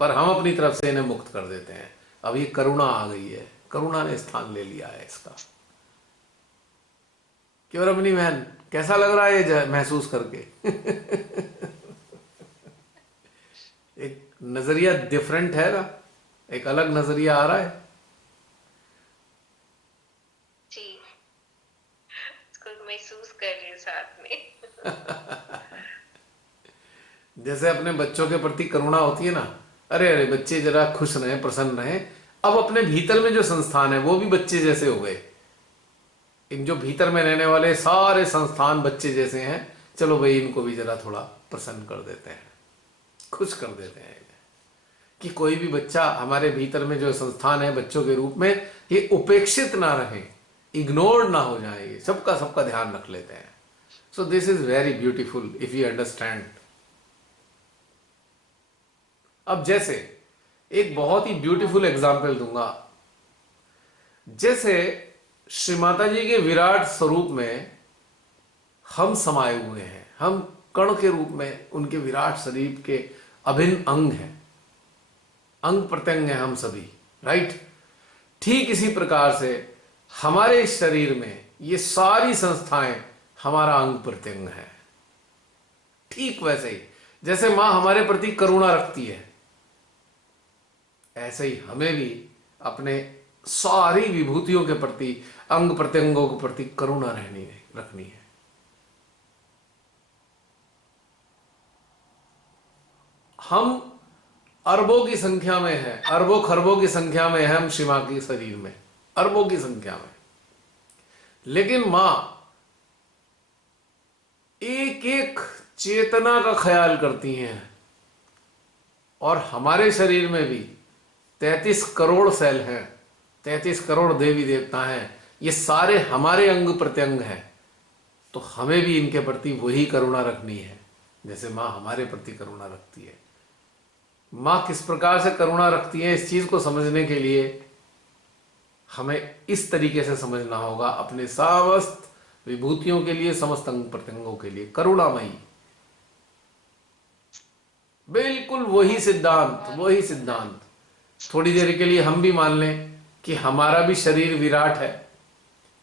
पर हम अपनी तरफ से इन्हें मुक्त कर देते हैं। अब ये करुणा आ गई है, करुणा ने स्थान ले लिया है इसका। क्यों रमनी बहन, कैसा लग रहा है ये महसूस करके? एक नजरिया डिफरेंट है ना, एक अलग नजरिया आ रहा है। जी, उसको महसूस कर रही हूँ साथ में। जैसे अपने बच्चों के प्रति करुणा होती है ना, अरे अरे बच्चे जरा खुश रहें, प्रसन्न रहें। अब अपने भीतर में जो संस्थान है वो भी बच्चे जैसे हो गए। इन जो भीतर में रहने वाले सारे संस्थान बच्चे जैसे हैं। चलो भाई, इनको भी जरा थोड़ा प्रसन्न कर देते हैं, खुश कर देते हैं इन्हें। कि कोई भी बच्चा हमारे भीतर में जो संस्थान है बच्चों के रूप में, ये उपेक्षित ना रहे, इग्नोर्ड ना हो जाए, ये सबका सबका ध्यान रख लेते हैं। सो this is very beautiful if you understand. अब जैसे एक बहुत ही ब्यूटीफुल एग्जाम्पल दूंगा। जैसे श्री माता जी के विराट स्वरूप में हम समाये हुए हैं, हम कण के रूप में उनके विराट शरीर के अभिन्न अंग हैं, अंग प्रत्यंग हैं हम सभी, राइट। ठीक इसी प्रकार से हमारे इस शरीर में ये सारी संस्थाएं हमारा अंग प्रत्यंग है। ठीक वैसे ही जैसे मां हमारे प्रति करुणा रखती है, ऐसे ही हमें भी अपने सारी विभूतियों के प्रति, अंग प्रत्यंगों के प्रति करुणा रखनी है। हम अरबों की संख्या में है, अरबों खरबों की संख्या में है हम शिवा के शरीर में, अरबों की संख्या में। लेकिन मां एक एक चेतना का ख्याल करती हैं। और हमारे शरीर में भी 33 करोड़ सेल हैं, 33 करोड़ देवी देवता हैं, ये सारे हमारे अंग प्रत्यंग हैं। तो हमें भी इनके प्रति वही करुणा रखनी है जैसे माँ हमारे प्रति करुणा रखती है। माँ किस प्रकार से करुणा रखती है, इस चीज को समझने के लिए हमें इस तरीके से समझना होगा। अपने समस्त विभूतियों के लिए, समस्त अंग प्रत्यंगों के लिए करुणामयी, बिल्कुल वही सिद्धांत, बहुत वही सुंदर। सिद्धांत। थोड़ी देर के लिए हम भी मान लें कि हमारा भी शरीर विराट है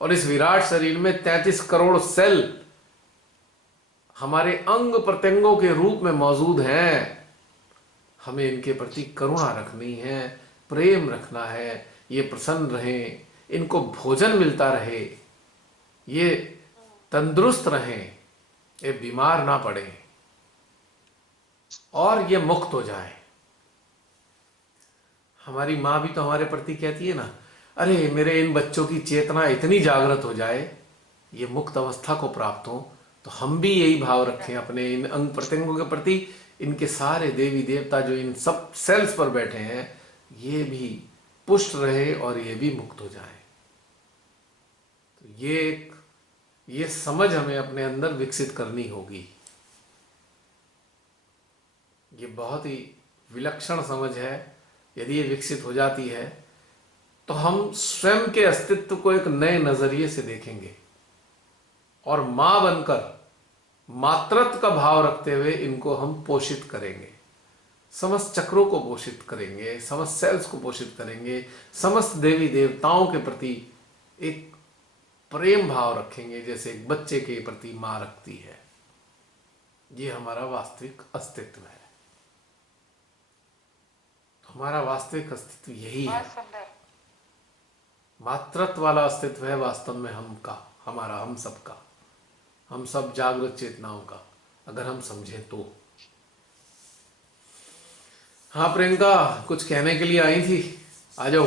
और इस विराट शरीर में 33 करोड़ सेल हमारे अंग प्रत्यंगों के रूप में मौजूद हैं। हमें इनके प्रति करुणा रखनी है, प्रेम रखना है, ये प्रसन्न रहें, इनको भोजन मिलता रहे, ये तंदुरुस्त रहें, ये बीमार ना पड़े और ये मुक्त हो जाए। हमारी माँ भी तो हमारे प्रति कहती है ना, अरे मेरे इन बच्चों की चेतना इतनी जागृत हो जाए, ये मुक्त अवस्था को प्राप्त हो। तो हम भी यही भाव रखें अपने इन अंग प्रत्यंगों के प्रति। इनके सारे देवी देवता जो इन सब सेल्स पर बैठे हैं, ये भी पुष्ट रहे और ये भी मुक्त हो जाए। तो ये समझ हमें अपने अंदर विकसित करनी होगी। ये बहुत ही विलक्षण समझ है। यदि ये विकसित हो जाती है तो हम स्वयं के अस्तित्व को एक नए नजरिए से देखेंगे और मां बनकर मातृत्व का भाव रखते हुए इनको हम पोषित करेंगे, समस्त चक्रों को पोषित करेंगे, समस्त सेल्स को पोषित करेंगे, समस्त देवी देवताओं के प्रति एक प्रेम भाव रखेंगे जैसे एक बच्चे के प्रति मां रखती है। ये हमारा वास्तविक अस्तित्व है। हमारा वास्तविक अस्तित्व यही है, बहुत सुंदर। मातृत्व वाला अस्तित्व है वास्तव में हमका, हमारा, हम सबका, हम सब जागृत चेतनाओं का, अगर हम समझें तो। हाँ प्रियंका, कुछ कहने के लिए आई थी, आ जाओ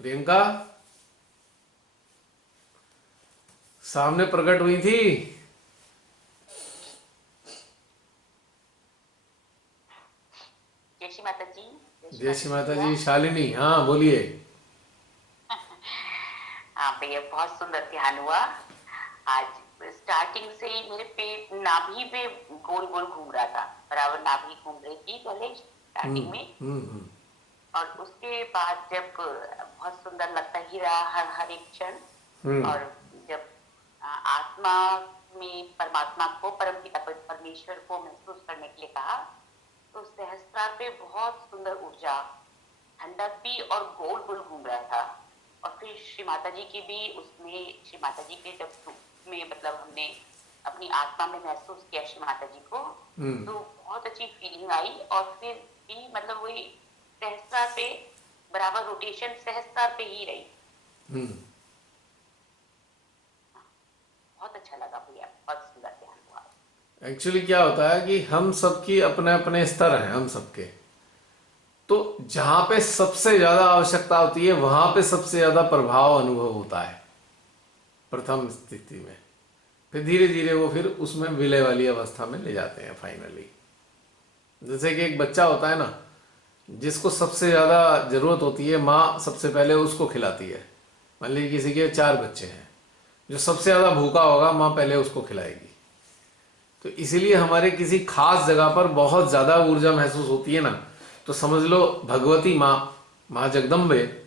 प्रियंका, सामने प्रकट हुई थी। जय श्री माता जी। जय श्री जय माता श्री जी माता भैया। जी। शालिनी, हाँ बोलिए। हाँ भैया, बहुत सुंदर ध्यान हुआ आज। स्टार्टिंग से ही मेरे पेट नाभि पे गोल गोल घूम रहा था, बराबर नाभि घूम रही थी पहले स्टार्टिंग में। हम्म। और उसके बाद जब बहुत सुंदर लगता ही रहा हर हर एक क्षण। हम्म और जब आत्मा में परमात्मा को, परमपिता परमेश्वर को महसूस करने के लिए कहा, तो सहस्त्रार पे बहुत सुंदर ऊर्जा, ठंडक भी और गोल गोल घूम रहा था। और फिर श्री माता जी की भी उसमें, श्री माता जी के जब रूप में मतलब हमने अपनी आत्मा में महसूस किया श्री माता जी को, तो बहुत अच्छी फीलिंग आई। और फिर भी मतलब वही सहस्त्रार पे बराबर रोटेशन सहस्त्रार पे ही रही। बहुत अच्छा लगा भैया, बहुत सुंदर ध्यान हुआ। एक्चुअली क्या होता है कि हम सबकी अपने अपने स्तर हैं, हम सबके। तो जहां पे सबसे ज्यादा आवश्यकता होती है वहां पे सबसे ज्यादा प्रभाव अनुभव होता है प्रथम स्थिति में। फिर धीरे धीरे वो फिर उसमें विलय वाली अवस्था में ले जाते हैं फाइनली। जैसे कि एक बच्चा होता है ना, जिसको सबसे ज्यादा जरूरत होती है, माँ सबसे पहले उसको खिलाती है। मान लीजिए किसी के 4 बच्चे हैं, जो सबसे ज्यादा भूखा होगा माँ पहले उसको खिलाएगी। तो इसीलिए हमारे किसी खास जगह पर बहुत ज्यादा ऊर्जा महसूस होती है ना, तो समझ लो भगवती माँ, माँ जगदम्बे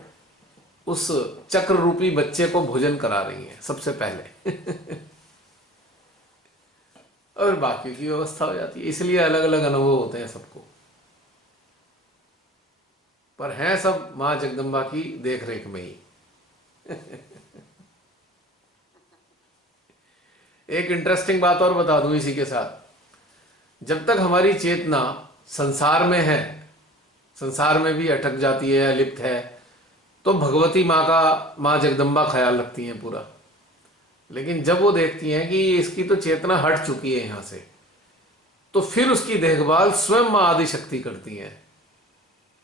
उस चक्र रूपी बच्चे को भोजन करा रही हैं सबसे पहले। और बाकी की व्यवस्था हो जाती है। इसलिए अलग अलग अनुभव होते हैं सबको, पर हैं सब माँ जगदम्बा की देख रेख में ही। एक इंटरेस्टिंग बात और बता दूं इसी के साथ। जब तक हमारी चेतना संसार में है, संसार में भी अटक जाती है, लिप्त है, तो भगवती माँ का, माँ जगदम्बा ख्याल रखती हैं पूरा। लेकिन जब वो देखती हैं कि इसकी तो चेतना हट चुकी है यहाँ से, तो फिर उसकी देखभाल स्वयं माँ आदि शक्ति करती हैं।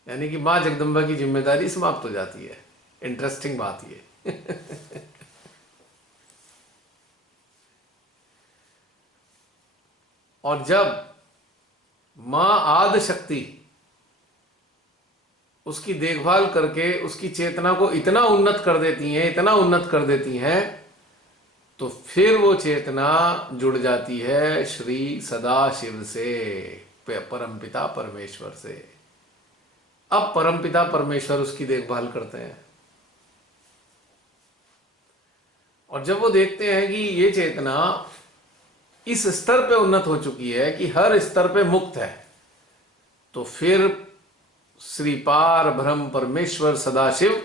यानी कि माँ जगदम्बा की जिम्मेदारी समाप्त हो जाती है। इंटरेस्टिंग बात ये। और जब माँ आदि शक्ति उसकी देखभाल करके उसकी चेतना को इतना उन्नत कर देती हैं, इतना उन्नत कर देती हैं, तो फिर वो चेतना जुड़ जाती है श्री सदाशिव से, परमपिता परमेश्वर से। अब परमपिता परमेश्वर उसकी देखभाल करते हैं। और जब वो देखते हैं कि ये चेतना इस स्तर पे उन्नत हो चुकी है कि हर स्तर पे मुक्त है, तो फिर श्री पार ब्रह्म परमेश्वर सदाशिव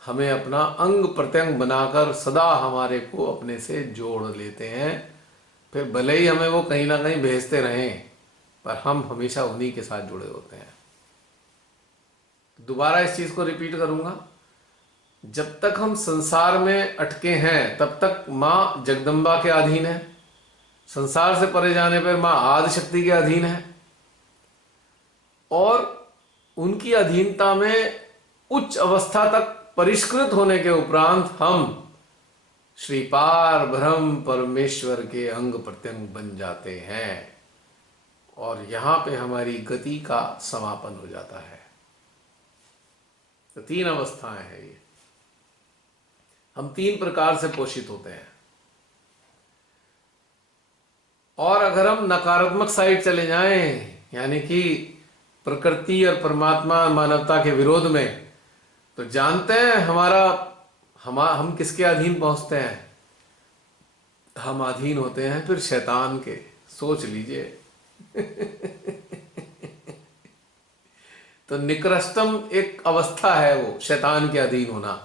हमें अपना अंग प्रत्यंग बनाकर सदा हमारे को अपने से जोड़ लेते हैं। फिर भले ही हमें वो कहीं ना कहीं भेजते रहें, पर हम हमेशा उन्हीं के साथ जुड़े होते हैं। दोबारा इस चीज को रिपीट करूंगा, जब तक हम संसार में अटके हैं तब तक माँ जगदम्बा के अधीन है, संसार से परे जाने पर माँ आदि शक्ति के अधीन है, और उनकी अधीनता में उच्च अवस्था तक परिष्कृत होने के उपरांत हम श्री पार ब्रह्म परमेश्वर के अंग प्रत्यंग बन जाते हैं, और यहां पे हमारी गति का समापन हो जाता है। तो 3 अवस्थाएं हैं ये। हम 3 प्रकार से पोषित होते हैं। और अगर हम नकारात्मक साइड चले जाएं, यानी कि प्रकृति और परमात्मा मानवता के विरोध में, तो जानते हैं हम किसके अधीन पहुंचते हैं? हम अधीन होते हैं फिर शैतान के। सोच लीजिए। तो निकृष्टम एक अवस्था है वो, शैतान के अधीन होना।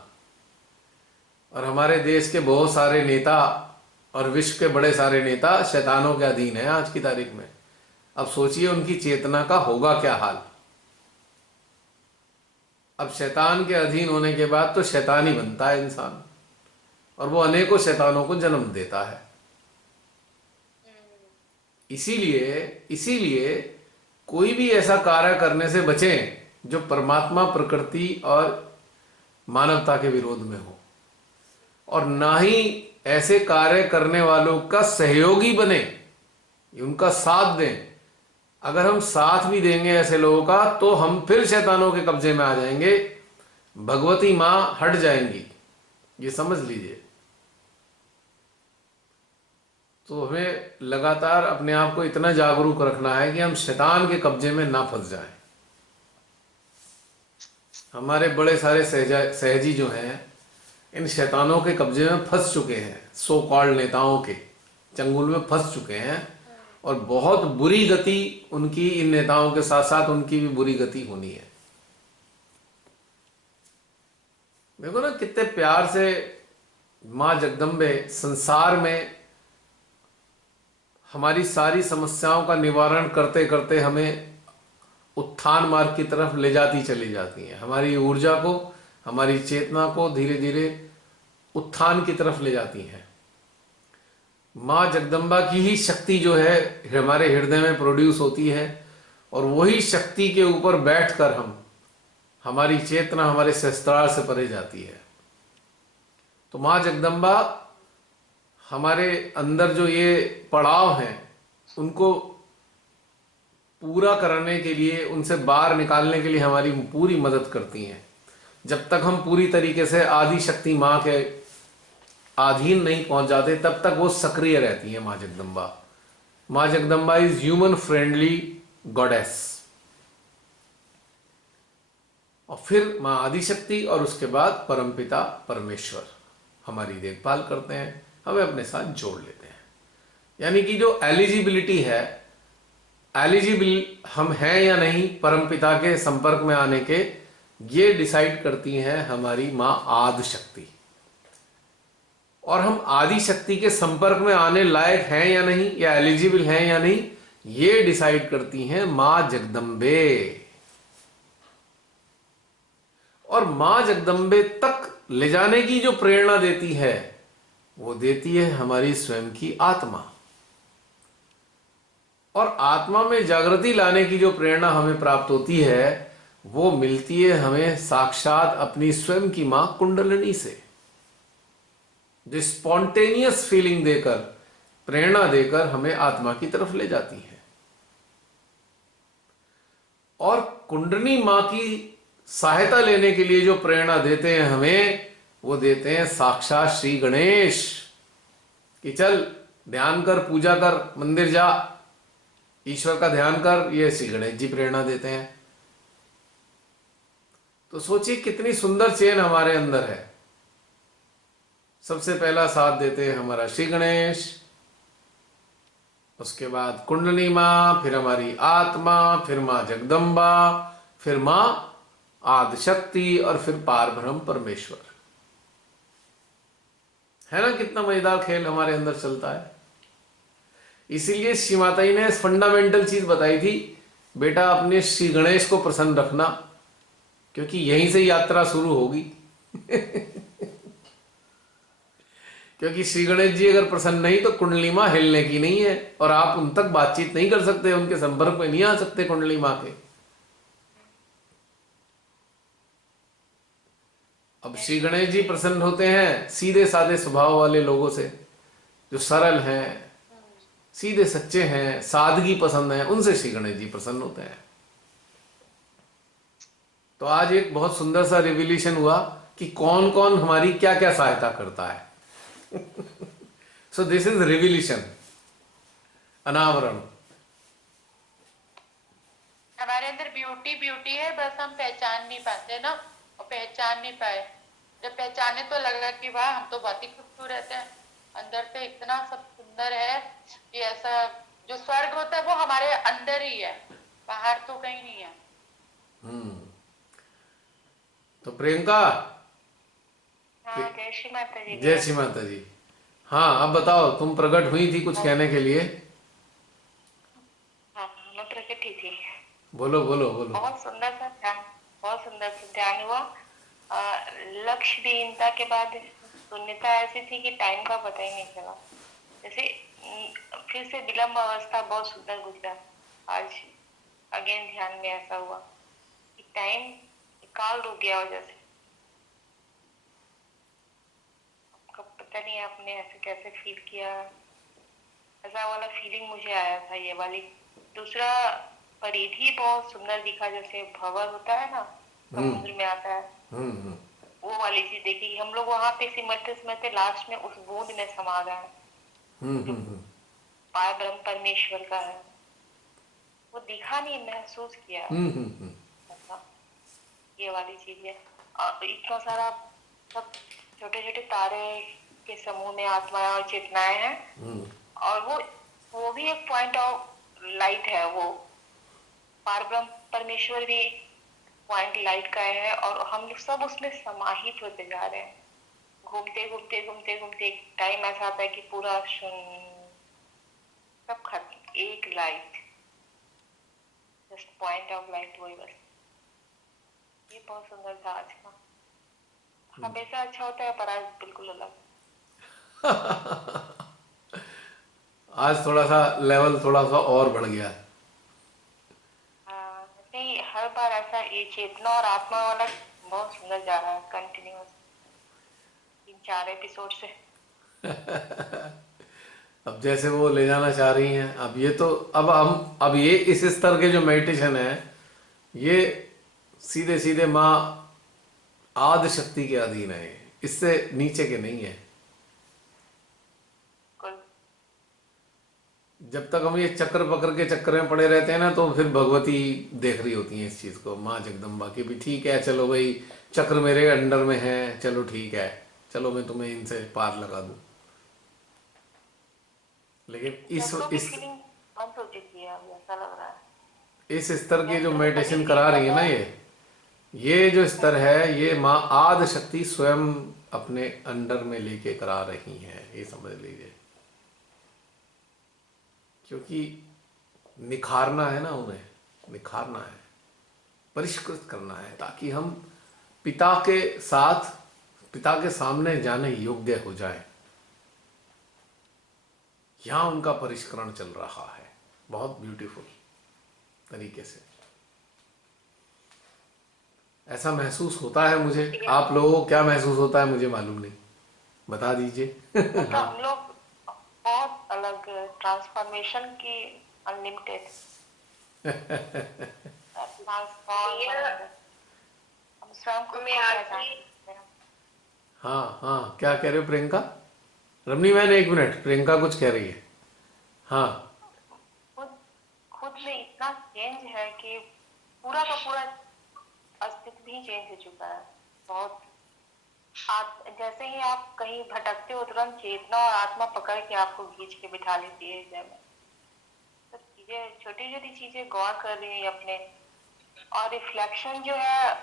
और हमारे देश के बहुत सारे नेता और विश्व के बड़े सारे नेता शैतानों के अधीन हैं आज की तारीख में। अब सोचिए उनकी चेतना का होगा क्या हाल। अब शैतान के अधीन होने के बाद तो शैतान ही बनता है इंसान, और वो अनेकों शैतानों को जन्म देता है। इसीलिए कोई भी ऐसा कार्य करने से बचें जो परमात्मा, प्रकृति और मानवता के विरोध में हो, और ना ही ऐसे कार्य करने वालों का सहयोगी बने, उनका साथ दें। अगर हम साथ भी देंगे ऐसे लोगों का, तो हम फिर शैतानों के कब्जे में आ जाएंगे, भगवती मां हट जाएंगी, ये समझ लीजिए। तो हमें लगातार अपने आप को इतना जागरूक रखना है कि हम शैतान के कब्जे में ना फंस जाएं। हमारे बड़े सारे सहजी जो हैं इन शैतानों के कब्जे में फंस चुके हैं, सो कॉल्ड नेताओं के। चंगुल में फंस चुके हैं, और बहुत बुरी गति उनकी, इन नेताओं के साथ साथ उनकी भी बुरी गति होनी है। देखो ना कितने प्यार से माँ जगदम्बे संसार में हमारी सारी समस्याओं का निवारण करते करते हमें उत्थान मार्ग की तरफ ले जाती चली जाती हैं। हमारी ऊर्जा को, हमारी चेतना को धीरे धीरे उत्थान की तरफ ले जाती हैं। माँ जगदम्बा की ही शक्ति जो है हमारे हृदय में प्रोड्यूस होती है, और वही शक्ति के ऊपर बैठकर हमारी चेतना हमारे सहस्त्रार से परे जाती है। तो माँ जगदम्बा हमारे अंदर जो ये पड़ाव हैं उनको पूरा करने के लिए, उनसे बाहर निकालने के लिए हमारी पूरी मदद करती हैं। जब तक हम पूरी तरीके से आदि शक्ति माँ के अधीन नहीं पहुंच जाते तब तक वो सक्रिय रहती है माँ जगदम्बा। माँ Jagdamba is human friendly goddess. और फिर माँ आदिशक्ति और उसके बाद परमपिता परमेश्वर हमारी देखभाल करते हैं, हमें अपने साथ जोड़ लेते हैं। यानी कि जो एलिजिबिलिटी है, एलिजिबल हम हैं या नहीं परमपिता के संपर्क में आने के, ये डिसाइड करती हैं हमारी माँ आदि शक्ति। और हम आदि शक्ति के संपर्क में आने लायक हैं या नहीं, या एलिजिबल हैं या नहीं, ये डिसाइड करती हैं माँ जगदम्बे। और माँ जगदम्बे तक ले जाने की जो प्रेरणा देती है वो देती है हमारी स्वयं की आत्मा। और आत्मा में जागृति लाने की जो प्रेरणा हमें प्राप्त होती है वो मिलती है हमें साक्षात अपनी स्वयं की मां कुंडलिनी से, जो स्पॉन्टेनियस फीलिंग देकर, प्रेरणा देकर हमें आत्मा की तरफ ले जाती है। और कुंडलिनी मां की सहायता लेने के लिए जो प्रेरणा देते हैं हमें, वो देते हैं साक्षात श्री गणेश, कि चल ध्यान कर, पूजा कर, मंदिर जा, ईश्वर का ध्यान कर। ये श्री गणेश जी प्रेरणा देते हैं। तो सोचिए कितनी सुंदर चेन हमारे अंदर है। सबसे पहला साथ देते हैं हमारा श्री गणेश, उसके बाद कुंडली मां, फिर हमारी आत्मा, फिर मां जगदम्बा, फिर मां आदिशक्ति, और फिर पारब्रह्म परमेश्वर। है ना कितना मजेदार खेल हमारे अंदर चलता है। इसीलिए श्री माता जी ने फंडामेंटल चीज बताई थी, बेटा अपने श्री गणेश को प्रसन्न रखना, क्योंकि यहीं से यात्रा शुरू होगी। क्योंकि श्री गणेश जी अगर प्रसन्न नहीं तो कुंडली मां हिलने की नहीं है, और आप उन तक बातचीत नहीं कर सकते, उनके संपर्क में नहीं आ सकते कुंडली मां के। अब श्री गणेश जी प्रसन्न होते हैं सीधे साधे स्वभाव वाले लोगों से, जो सरल हैं, सीधे सच्चे हैं, सादगी पसंद है, उनसे श्री गणेश जी प्रसन्न होते हैं। तो आज एक बहुत सुंदर सा रिविलेशन हुआ कि कौन कौन हमारी क्या क्या सहायता करता है। सो दिस इज रिविलेशन, अनावरण। हमारे अंदर ब्यूटी ब्यूटी है, बस हम पहचान नहीं पाते ना, और पहचान नहीं पाए। जब पहचाने तो लगा कि वाह हम तो बहुत ही खूबसूरत हैं, अंदर से इतना सब सुंदर है कि ऐसा जो स्वर्ग होता है वो हमारे अंदर ही है, बाहर तो कहीं नहीं है। तो प्रियंका, हाँ, जय श्री माता जी। जय श्री माता जी। हाँ अब बताओ, तुम प्रकट हुई थी कुछ कहने के लिए। हाँ, मैं प्रकट ही थी। बोलो बोलो बोलो। बहुत सुंदर सा ध्यान, बहुत सुंदर सा ध्यान हुआ। लक्ष्य विहीनता के बाद शून्यता ऐसी थी कि टाइम का पता ही नहीं चला। जैसे फिर से विलंब अवस्था बहुत सुंदर गुजरा। आज अगेन ध्यान में ऐसा हुआ कि टाइम काल रुक गया वजह से। आपको पता नहीं आपने ऐसे कैसे फील किया, ऐसा वाला फीलिंग मुझे आया था। ये वाली दूसरा परिधि बहुत सुंदर दिखा, जैसे भंवर होता है ना, समुद्र में आता है, वो वाली चीज देखी कि हम लोग वहां पे सिमरते सिमरते लास्ट में उस बूंद में समा गए हैं। पार ब्रह्म परमेश्वर का है, वो दिखा नहीं, महसूस किया। ऐसा ये वाली चीज है। इतना सारा सब छोटे छोटे तारे के समूह में आत्माएं और चेतनाएं हैं, और वो भी एक पॉइंट ऑफ लाइट है। वो पारब्रह्म परमेश्वर भी पॉइंट लाइट का है, और हम लोग सब उसमें समाहित होते जा रहे हैं। घूमते घूमते घूमते घूमते एक टाइम ऐसा आता है कि पूरा शून्य, सब खत्म, एक light, just point of light, वही बस। ये बहुत सुंदर था आज का। हमेशा अच्छा होता है, पर आज बिल्कुल अलग। आज थोड़ा सा लेवल थोड़ा सा और बढ़ गया। नहीं, हर बार ऐसा ये चेतना और आत्मा वाला बहुत सुंदर जा रहा है कंटिन्यूअस 3-4 एपिसोड से। अब जैसे वो ले जाना चाह रही हैं, अब ये तो अब ये इस स्तर के जो मेडिटेशन है, ये सीधे सीधे माँ आदि शक्ति के अधीन है, इससे नीचे के नहीं है। बिल्कुल। जब तक हम ये चक्र पकड़ के चक्कर में पड़े रहते हैं ना, तो फिर भगवती देख रही होती है इस चीज को, माँ जगदम्बा की भी। ठीक है, चलो भाई, चक्र मेरे अंडर में है, चलो ठीक है, चलो मैं तुम्हें इनसे पार लगा दूं। लेकिन चक्रों की फीलिंग बंद हो चुकी है, अभी ऐसा लग रहा है। इस स्तर की जो यंत्र में मेडिटेशन कभी भी करा रही है ना, अगर ये जो स्तर है, ये माँ आदि शक्ति स्वयं अपने अंडर में लेके करा रही हैं, ये समझ लीजिए। क्योंकि निखारना है ना, उन्हें निखारना है, परिष्कृत करना है, ताकि हम पिता के साथ, पिता के सामने जाने योग्य हो जाए। यहां उनका परिष्करण चल रहा है बहुत ब्यूटीफुल तरीके से। ऐसा महसूस होता है मुझे। आप लोगों को क्या महसूस होता है मुझे मालूम नहीं, बता दीजिए। मतलब हम लोग बहुत अलग, ट्रांसफॉर्मेशन की अनलिमिटेड ट्रांसफॉर्म, हम स्वयं को मैं आखिरी हाँ हाँ, क्या कह रहे हो प्रियंका? रमनी मैंने एक मिनट, प्रियंका कुछ कह रही है। हाँ खुद खुद में इतना चेंज है कि पूरा का पूरा अस्तित्व ही चेंज हो चुका है। बहुत आप जैसे ही आप कहीं भटकते हो, तुरंत चेतना और आत्मा पकड़ के आपको खींच के बिठा लेती है हृदय में। तो चीजें, छोटी छोटी चीजें गौर कर रही है अपने। और रिफ्लेक्शन जो है,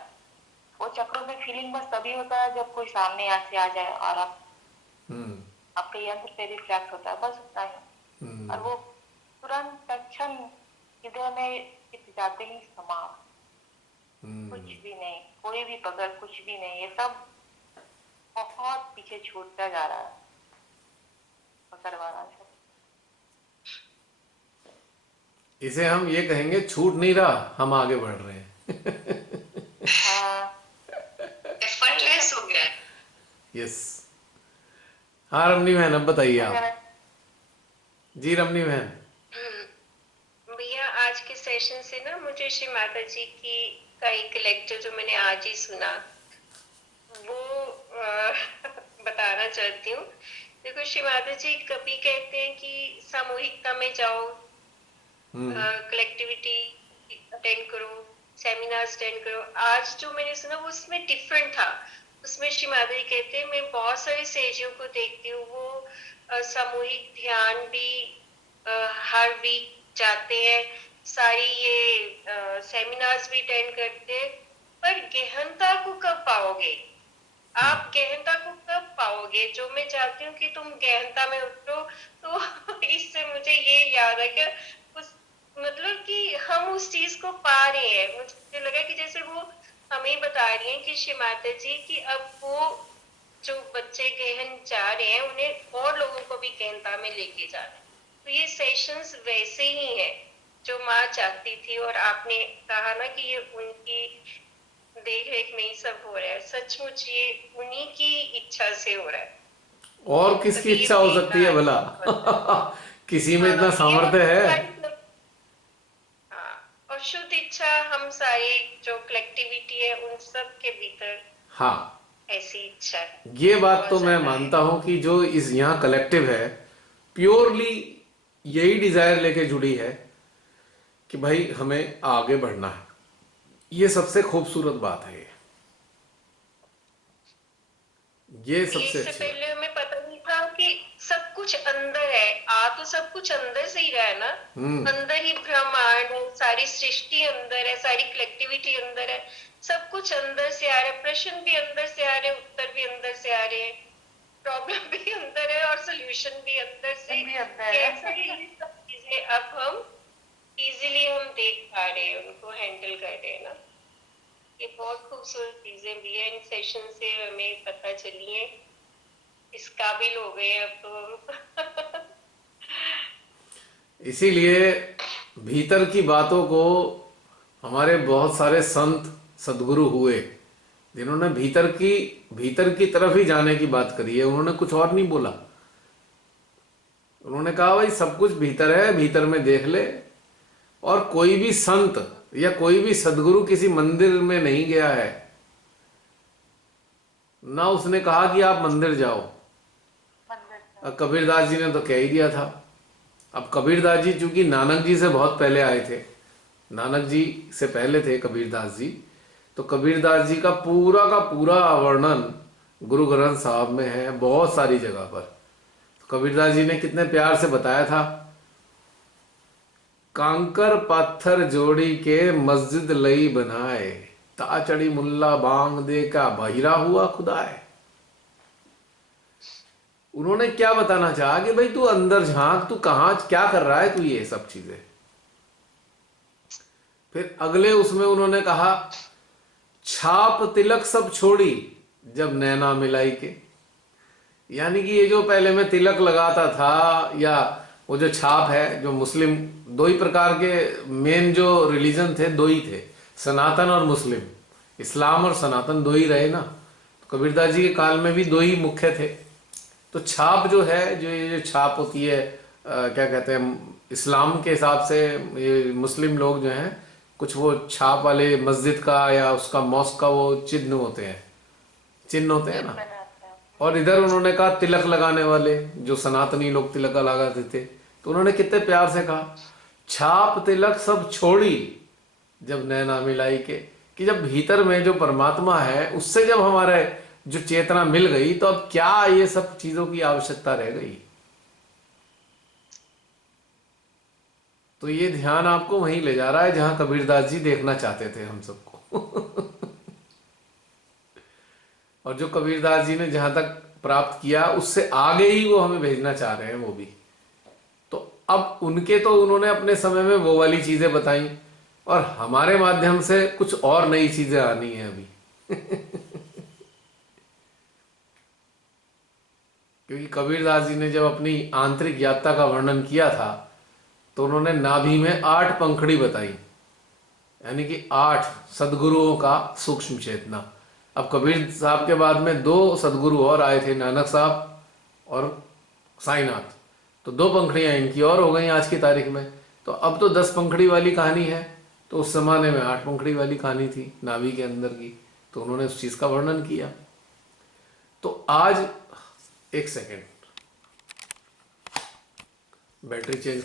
वो चक्रों में फीलिंग बस तभी होता है जब कोई सामने से आ जाए और आप आपके यंत्र पे रिफ्लेक्ट होता है, बस उतना ही। और वो तुरंत तत्क्षण हृदय में चिप जाते ही समाप्त। कुछ भी नहीं, कोई भी पकड़, कुछ भी नहीं, ये सब बहुत पीछे छूटता जा रहा है, पकड़ वाला सब। इसे हम ये कहेंगे, छूट नहीं रहा, हम आगे बढ़ रहे हैं। हाँ, एफर्टलेस हो गया है। यस। हाँ रमनी बहन, अब बताइए आप। अगर जी रमनी बहन। भैया, आज के सेशन से ना मुझे श्री माता जी की का एक लेक्चर जो मैंने आज ही सुना, वो बताना चाहती हूँ। देखो, श्री माता जी कभी कहते हैं कि सामूहिकता में जाओ, कलेक्टिविटी अटेंड करो, सेमिनार्स अटेंड करो। आज जो मैंने सुना वो उसमें डिफरेंट था। उसमें श्री माता जी कहते हैं, मैं बहुत सारे सेजियों को देखती हूँ, वो सामूहिक ध्यान भी हर वीक जाते हैं, सारी ये सेमिनार्स भी अटेंड करते हैं, पर गहनता को कब पाओगे आप? गहनता को कब पाओगे? जो मैं चाहती हूँ कि तुम गहनता में उतरो। तो इससे मुझे ये याद है कि उस मतलब कि हम उस चीज को पा रहे हैं। मुझे लगा कि जैसे वो हमें बता रही हैं कि श्री माता जी कि अब वो जो बच्चे गहन जा रहे हैं, उन्हें और लोगों को भी गहनता में लेके जाना है। तो ये सेशंस वैसे ही है जो माँ चाहती थी, और आपने कहा ना कि ये उनकी देख रेख में ही सब हो रहा है। सचमुच ये उन्हीं की इच्छा से हो रहा है। और किसकी इच्छा हो सकती है भला? किसी में इतना सामर्थ्य है? हाँ, और शुद्ध इच्छा हम सारे जो कलेक्टिविटी है उन सब के भीतर हाँ, ऐसी इच्छा है। ये बात तो मैं मानता हूं कि जो इस यहाँ कलेक्टिव है, प्योरली यही डिजायर लेके जुड़ी है कि भाई हमें आगे बढ़ना है। ये सबसे खूबसूरत बात है। ये सबसे इससे अच्छी बात। पहले हमें पता नहीं था कि सब कुछ अंदर है, आ तो सब कुछ अंदर से ही रहा है ना, अंदर ही ब्रह्मांड है, सारी सृष्टि अंदर है, सारी कलेक्टिविटी अंदर है, सब कुछ अंदर से आ रहा है, प्रश्न भी अंदर से आ रहे हैं, उत्तर भी अंदर से आ रहे हैं, प्रॉब्लम भी अंदर है और सोल्यूशन भी अंदर से। कैसे ये सब चीजें अब हम इजीली हम देख पा रहे हैं, उनको हैंडल कर रहे हैं ना। ये बहुत खूबसूरत चीजें भी है, इन सेशन से हमें पता चली है, इस काबिल हो गए अब तो हम। इसीलिए भीतर की बातों को हमारे बहुत सारे संत सदगुरु हुए जिन्होंने भीतर की तरफ ही जाने की बात करी है, उन्होंने कुछ और नहीं बोला। उन्होंने कहा भाई सब कुछ भीतर है, भीतर में देख ले। और कोई भी संत या कोई भी सदगुरु किसी मंदिर में नहीं गया है, ना उसने कहा कि आप मंदिर जाओ। अब कबीरदास जी ने तो कह ही दिया था। अब कबीरदास जी चूंकि नानक जी से बहुत पहले आए थे, नानक जी से पहले थे कबीरदास जी, तो कबीरदास जी का पूरा वर्णन गुरु ग्रंथ साहब में है बहुत सारी जगह पर। तो कबीरदास जी ने कितने प्यार से बताया था, कांकर पाथर जोड़ी के मस्जिद लई बनाए, ता चढ़ी मुल्ला बांग दे का बहिरा हुआ खुदाए। उन्होंने क्या बताना चाहा कि भाई तू अंदर झांक, तू कहां क्या कर रहा है तू, ये सब चीजें। फिर अगले उसमें उन्होंने कहा, छाप तिलक सब छोड़ी जब नैना मिलाई के। यानी कि ये जो पहले मैं तिलक लगाता था, या वो जो छाप है, जो मुस्लिम दो ही प्रकार के मेन जो रिलीजन थे, दो ही थे, सनातन और मुस्लिम। इस्लाम और सनातन दो ही रहे ना। तो कबीरदास जी के काल में भी दो ही मुख्य थे। तो छाप जो है, जो ये जो छाप होती है, क्या कहते हैं, इस्लाम के हिसाब से ये मुस्लिम लोग जो हैं कुछ वो छाप वाले मस्जिद का या उसका मॉस्क का वो चिन्ह होते हैं ना। और इधर उन्होंने कहा तिलक लगाने वाले, जो सनातनी लोग तिलक लगाते थे, तो उन्होंने कितने प्यार से कहा, छाप तिलक सब छोड़ी जब नैना मिलाई के। कि जब भीतर में जो परमात्मा है उससे जब हमारे जो चेतना मिल गई, तो अब क्या ये सब चीजों की आवश्यकता रह गई। तो ये ध्यान आपको वहीं ले जा रहा है जहां कबीरदास जी देखना चाहते थे हम सबको। और जो कबीरदास जी ने जहां तक प्राप्त किया उससे आगे ही वो हमें भेजना चाह रहे हैं वो भी। तो अब उनके तो उन्होंने अपने समय में वो वाली चीजें बताई, और हमारे माध्यम से कुछ और नई चीजें आनी है अभी। क्योंकि कबीरदास जी ने जब अपनी आंतरिक यात्रा का वर्णन किया था, तो उन्होंने नाभि में 8 पंखड़ी बताई, यानी कि 8 सदगुरुओं का सूक्ष्म चेतना। अब कबीर साहब के बाद में 2 सदगुरु और आए थे, नानक साहब और साईनाथ। तो 2 पंखड़ियां इनकी और हो गई आज की तारीख में। तो अब तो 10 पंखड़ी वाली कहानी है, तो उस जमाने में 8 पंखड़ी वाली कहानी थी नाभि के अंदर की। तो उन्होंने उस चीज का वर्णन किया। तो आज एक सेकेंड, बैटरी चेंज।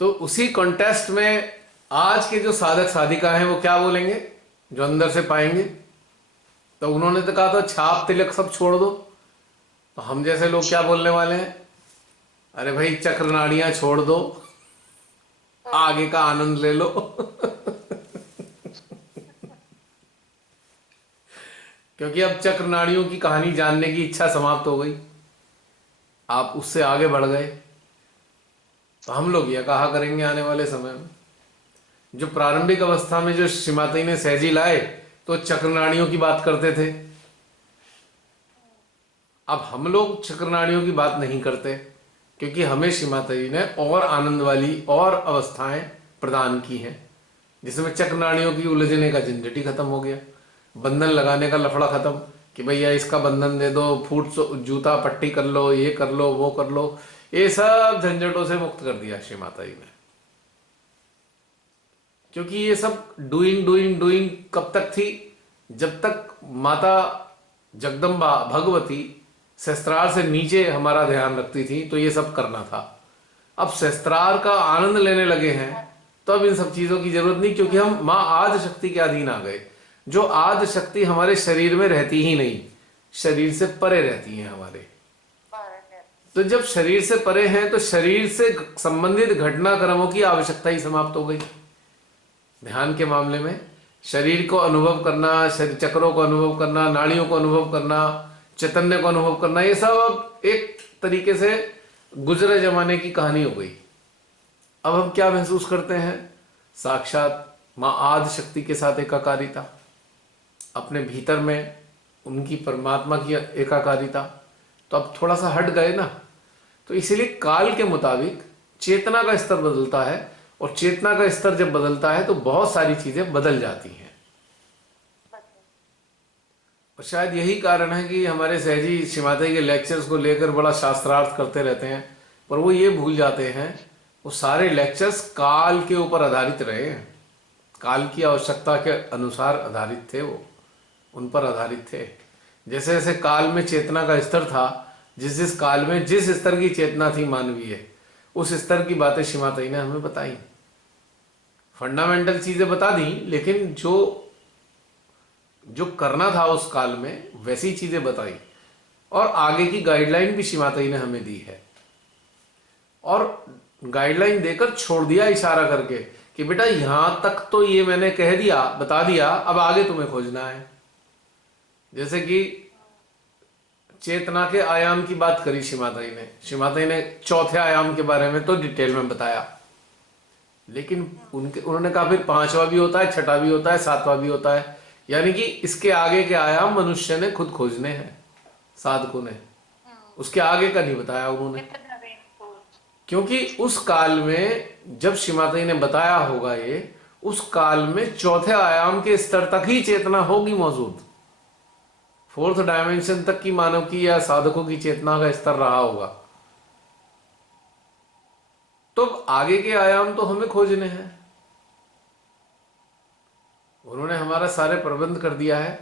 तो उसी कॉन्टेस्ट में आज के जो साधक साधिका हैं वो क्या बोलेंगे, जो अंदर से पाएंगे। तो उन्होंने तो कहा था छाप तिलक सब छोड़ दो। तो हम जैसे लोग क्या बोलने वाले हैं, अरे भाई चक्र नाड़ियां छोड़ दो, आगे का आनंद ले लो। क्योंकि अब चक्र नाड़ियों की कहानी जानने की इच्छा समाप्त हो गई, आप उससे आगे बढ़ गए। तो हम लोग यह कहा करेंगे आने वाले समय में, जो प्रारंभिक अवस्था में जो श्रीमाता ने सहजी लाए तो चक्र नाड़ियों की बात करते थे। अब हम लोग चक्र नाड़ियों की बात नहीं करते, क्योंकि हमें श्रीमाता जी ने और आनंद वाली और अवस्थाएं प्रदान की हैं, जिसमें चक्र नाड़ियों की उलझने का झंझट ही खत्म हो गया, बंधन लगाने का लफड़ा खत्म कि भैया इसका बंधन दे दो, फूट जूता पट्टी कर लो, ये कर लो, वो कर लो। ये सब झंझटों से मुक्त कर दिया श्री माता जी ने। क्योंकि ये सब डूइंग डूइंग डूइंग कब तक थी, जब तक माता जगदम्बा भगवती शस्त्रार से नीचे हमारा ध्यान रखती थी, तो ये सब करना था। अब शस्त्रार का आनंद लेने लगे हैं तो अब इन सब चीजों की जरूरत नहीं, क्योंकि हम मां आदि शक्ति के अधीन आ गए। जो आदि शक्ति हमारे शरीर में रहती ही नहीं, शरीर से परे रहती हैं हमारे। तो जब शरीर से परे हैं तो शरीर से संबंधित घटनाक्रमों की आवश्यकता ही समाप्त हो गई। ध्यान के मामले में शरीर को अनुभव करना, शरीर चक्रों को अनुभव करना, नाड़ियों को अनुभव करना, चैतन्य को अनुभव करना, ये सब अब एक तरीके से गुजरे जमाने की कहानी हो गई। अब हम क्या महसूस करते हैं? साक्षात मां आदि शक्ति के साथ एकाकारिता, अपने भीतर में उनकी परमात्मा की एकाकारिता। तो अब थोड़ा सा हट गए ना, तो इसीलिए काल के मुताबिक चेतना का स्तर बदलता है, और चेतना का स्तर जब बदलता है तो बहुत सारी चीजें बदल जाती हैं। और शायद यही कारण है कि हमारे सहजी श्रीमाता के लेक्चर्स को लेकर बड़ा शास्त्रार्थ करते रहते हैं, पर वो ये भूल जाते हैं वो सारे लेक्चर्स काल के ऊपर आधारित रहे हैं, काल की आवश्यकता के अनुसार आधारित थे, वो उन पर आधारित थे। जैसे जैसे काल में चेतना का स्तर था, जिस जिस काल में जिस स्तर की चेतना थी मानवीय, उस स्तर की बातें श्रीमाता ने हमें बताई, फंडामेंटल चीजें बता दी, लेकिन जो जो करना था उस काल में वैसी चीजें बताई, और आगे की गाइडलाइन भी श्रीमाता ने हमें दी है। और गाइडलाइन देकर छोड़ दिया इशारा करके कि बेटा यहां तक तो ये मैंने कह दिया, बता दिया, अब आगे तुम्हें खोजना है। जैसे कि चेतना के आयाम की बात करी श्रीमाता ने चौथे आयाम के बारे में तो डिटेल में बताया, लेकिन उन्होंने कहा फिर 5वां भी होता है, 6वां भी होता है, 7वां भी होता है, यानी कि इसके आगे के आयाम मनुष्य ने खुद खोजने हैं, साधकों ने। उसके आगे का नहीं बताया उन्होंने, क्योंकि उस काल में जब श्रीमाता ने बताया होगा ये, उस काल में चौथे आयाम के स्तर तक ही चेतना होगी मौजूद, 4th डायमेंशन तक की मानव की या साधकों की चेतना का स्तर रहा होगा। तो आगे के आयाम तो हमें खोजने हैं। उन्होंने हमारा सारे प्रबंध कर दिया है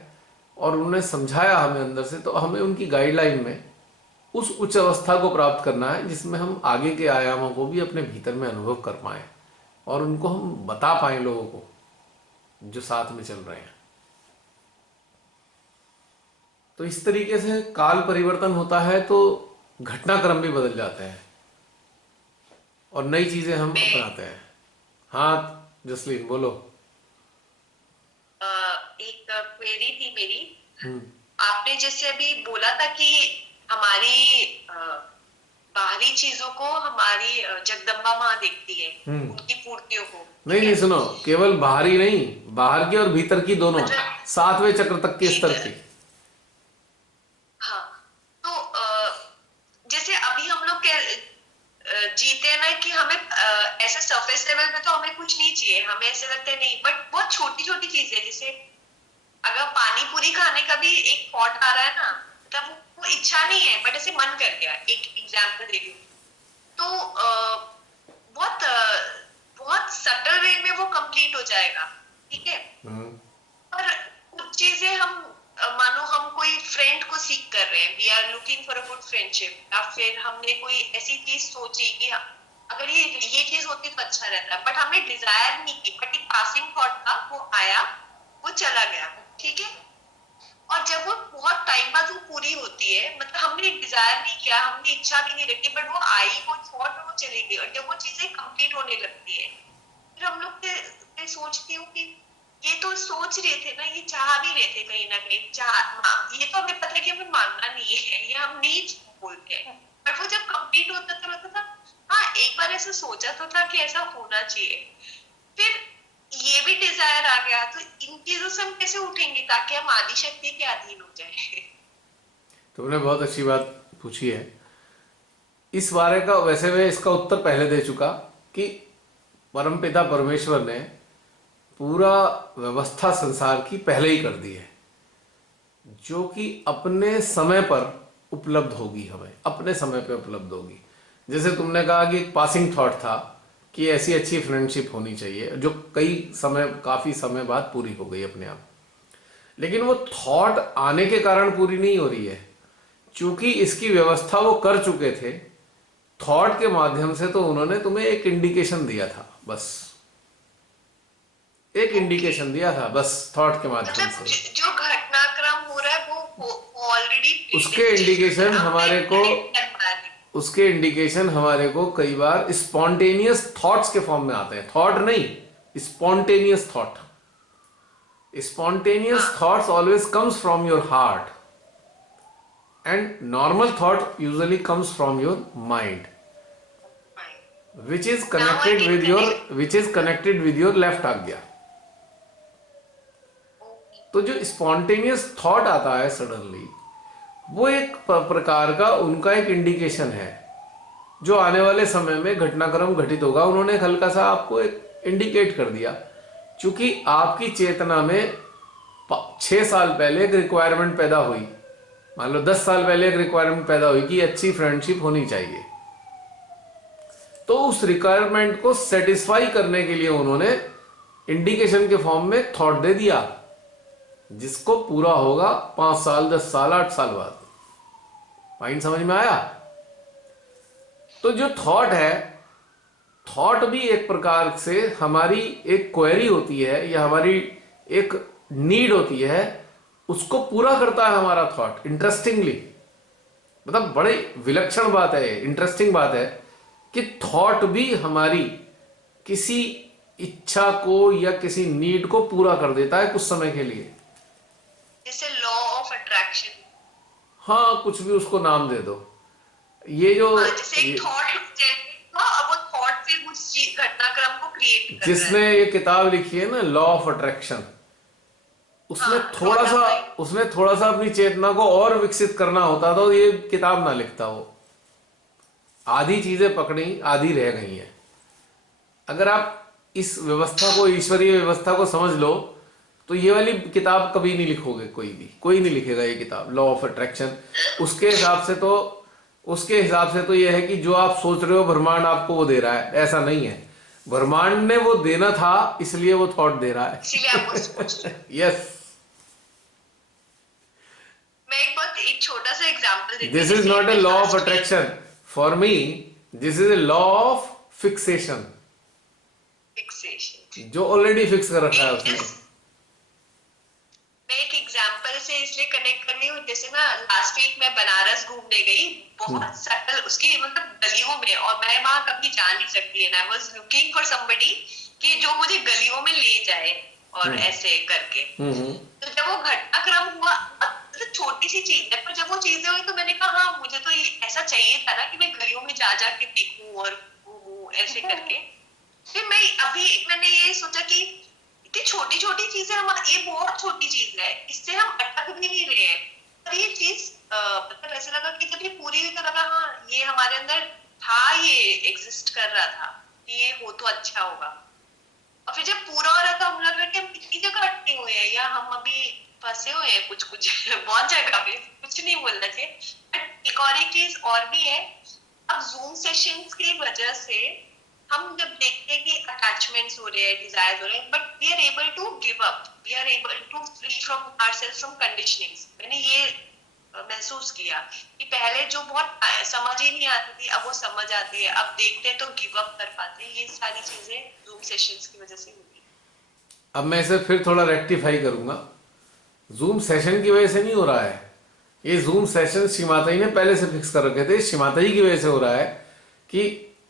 और उन्होंने समझाया हमें अंदर से, तो हमें उनकी गाइडलाइन में उस उच्च अवस्था को प्राप्त करना है जिसमें हम आगे के आयामों को भी अपने भीतर में अनुभव कर पाए और उनको हम बता पाए लोगों को जो साथ में चल रहे हैं। तो इस तरीके से काल परिवर्तन होता है तो घटनाक्रम भी बदल जाते हैं और नई चीजें हम अपनाते हैं। हाँ जसलीन बोलो। एक क्वेरी थी मेरी। आपने जैसे अभी बोला था कि हमारी बाहरी चीजों को हमारी जगदम्बा माँ देखती है, उनकी पूर्तियों को। नहीं सुनो, केवल बाहरी नहीं, बाहर की और भीतर की दोनों, 7वें चक्र तक के स्तर की। हाँ, तो जैसे अभी हम लोग जीते हैं ना कि हमें ऐसे सरफेस लेवल पे तो हमें कुछ नहीं चाहिए, हमें ऐसे लगता है नहीं, बट बहुत छोटी छोटी चीजें, जैसे अगर पानी पूरी खाने का भी एक थॉट आ रहा है ना, तब वो इच्छा नहीं है बट ऐसे मन कर गया। एक एग्जांपल दे रही हूँ, तो बहुत सटल वे में वो कंप्लीट हो जाएगा, ठीक है। पर कुछ चीजें हम मानो हम कोई फ्रेंड को सीख कर रहे हैं, we are looking for a good friendship, या फिर हमने कोई ऐसी चीज सोची कि अगर ये चीज होती तो अच्छा रहता, बट हमने डिजायर नहीं की, बट एक पासिंग थॉट था, वो आया, वो चला गया, ठीक है। और जब वो बहुत टाइम बाद वो पूरी होती है, मतलब हमने डिजायर नहीं किया, हमने इच्छा भी नहीं रखी, बट वो आई, वो थॉट, वो चली गई, और जब वो चीजें कंप्लीट होने लगती है, फिर हम लोग मैं सोचती हूँ कि ये तो सोच रहे थे ना, ये चाह भी रहे थे कहीं ना कहीं, ये तो हमें पता है कि हमें मानना नहीं है, ये हम नहीं बोलते हैं, बट वो जब कंप्लीट होता तो लगता था हाँ एक बार ऐसा सोचा तो था कि ऐसा होना चाहिए, फिर ये भी डिजायर आ गया। तो इन चीजों से हम कैसे उठेंगे ताकि हम आदिशक्ति के अधीन हो जाए? तुमने बहुत अच्छी बात पूछी है। इस बारे का वैसे मैं इसका उत्तर पहले दे चुका कि परमपिता परमेश्वर ने पूरा व्यवस्था संसार की पहले ही कर दी है, जो कि अपने समय पर उपलब्ध होगी, हमें अपने समय पर उपलब्ध होगी। जैसे तुमने कहा कि एक पासिंग थॉट था कि ऐसी अच्छी फ्रेंडशिप होनी चाहिए, जो काफी समय बाद पूरी हो गई अपने आप, लेकिन वो थॉट आने के कारण पूरी नहीं हो रही है, क्योंकि इसकी व्यवस्था वो कर चुके थे। थॉट के माध्यम से तो उन्होंने तुम्हें एक इंडिकेशन दिया था, बस एक इंडिकेशन दिया था बस थॉट के माध्यम मतलब से। जो घटनाक्रम हो रहा है वो ऑलरेडी उसके इंडिकेशन हमारे को उसके इंडिकेशन हमारे को कई बार स्पॉन्टेनियस थॉट्स के फॉर्म में आते हैं, थॉट नहीं, spontaneous thought. Spontaneous thoughts always comes from your heart and normal thought usually comes from your mind, which is connected with your left आज्ञा। तो जो spontaneous thought आता है सडनली, वो एक प्रकार का उनका एक इंडिकेशन है जो आने वाले समय में घटनाक्रम घटित होगा। उन्होंने हल्का सा आपको एक इंडिकेट कर दिया, क्योंकि आपकी चेतना में 6 साल पहले एक रिक्वायरमेंट पैदा हुई, मान लो 10 साल पहले एक रिक्वायरमेंट पैदा हुई कि अच्छी फ्रेंडशिप होनी चाहिए, तो उस रिक्वायरमेंट को सेटिस्फाई करने के लिए उन्होंने इंडिकेशन के फॉर्म में थॉट दे दिया, जिसको पूरा होगा 5 साल 10 साल 8 साल बाद। पॉइंट समझ में आया? तो जो थॉट है, थॉट भी एक प्रकार से हमारी एक क्वेरी होती है या हमारी एक नीड होती है, उसको पूरा करता है हमारा थॉट। इंटरेस्टिंगली, मतलब बड़े विलक्षण बात है, इंटरेस्टिंग बात है कि थॉट भी हमारी किसी इच्छा को या किसी नीड को पूरा कर देता है कुछ समय के लिए। जैसे लॉ ऑफ अट्रैक्शन, हाँ, कुछ भी उसको नाम दे दो। ये जो जैसे एक थॉट अब वो थॉट से कुछ घटनाक्रम को क्रिएट कर रहा है। जिसने ये किताब लिखी है ना, लॉ ऑफ अट्रैक्शन, उसने थोड़ा सा अपनी चेतना को और विकसित करना होता तो ये किताब ना लिखता वो। आधी चीजें पकड़ी, आधी रह गई हैं। अगर आप इस व्यवस्था को, ईश्वरीय व्यवस्था को समझ लो, तो ये वाली किताब कभी नहीं लिखोगे, कोई नहीं लिखेगा ये किताब, लॉ ऑफ अट्रैक्शन। उसके हिसाब से तो ये है कि जो आप सोच रहे हो ब्रह्मांड आपको वो दे रहा है, ऐसा नहीं है। ब्रह्मांड ने वो देना था, इसलिए वो थॉट दे रहा है। इसीलिए आप वो सोच रहे हो। यस। मैं एक छोटा सा एग्जांपल देती हूँ। This is not a law of attraction for me, this is a law of fixation, जो ऑलरेडी फिक्स कर रखा है उसने। मैं एक एग्जांपल से इसलिए कनेक्ट करनी हूँ, जैसे ना लास्ट वीक मैं बनारस घूमने गई, बहुत सटल उसकी मतलब गलियों में, और मैं वहां कभी जा नहीं सकती, and I was looking for somebody कि जो मुझे गलियों में ले जाए और ऐसे करके। तो जब वो घटनाक्रम हुआ, मतलब छोटी सी चीज है, पर जब वो चीजें हुई तो मैंने कहा हाँ, मुझे तो ये ऐसा चाहिए था ना कि मैं गलियों में जा के देखूं और घूमूं ऐसे करके। फिर मैंने ये सोचा कि इतनी छोटी छोटी चीजें, हम ये बहुत छोटी चीज है, इससे हम अटक भी नहीं रहे हैं, पर ये चीज मतलब ऐसे लगा कि जब ये पूरी हुई तो लगा हाँ, ये हमारे अंदर था, ये एग्जिस्ट कर रहा था कि ये हो तो अच्छा होगा। और फिर जब पूरा हो रहा था, हम लग रहा कि हम कितनी जगह अटके हुए हैं, या हम अभी फंसे हुए हैं कुछ बहुत जगह पे, कुछ नहीं बोलना चाहिए। बट एक और एक चीज और भी है, अब जूम सेशंस की वजह से हम जब देखते हैं कि अटैचमेंट्स हो रहे हैं, डिजायर्स हो रहे हैं, but we are able to give up, we are able to free from ourselves from conditionings. मैंने ये महसूस किया कि पहले जो बहुत समझ ही नहीं आती थी, अब वो समझ आती है, अब देखते हैं तो गिव अप कर पाते हैं। ये सारी चीजें जूम सेशंस की वजह से हुई। अब मैं इसे फिर थोड़ा रेक्टिफाई करूंगा। जूम सेशन की वजह से नहीं हो रहा है ये। जूम सेशन श्री माता जी ने पहले से फिक्स कर रखे थे। श्री माता जी की वजह से हो रहा है कि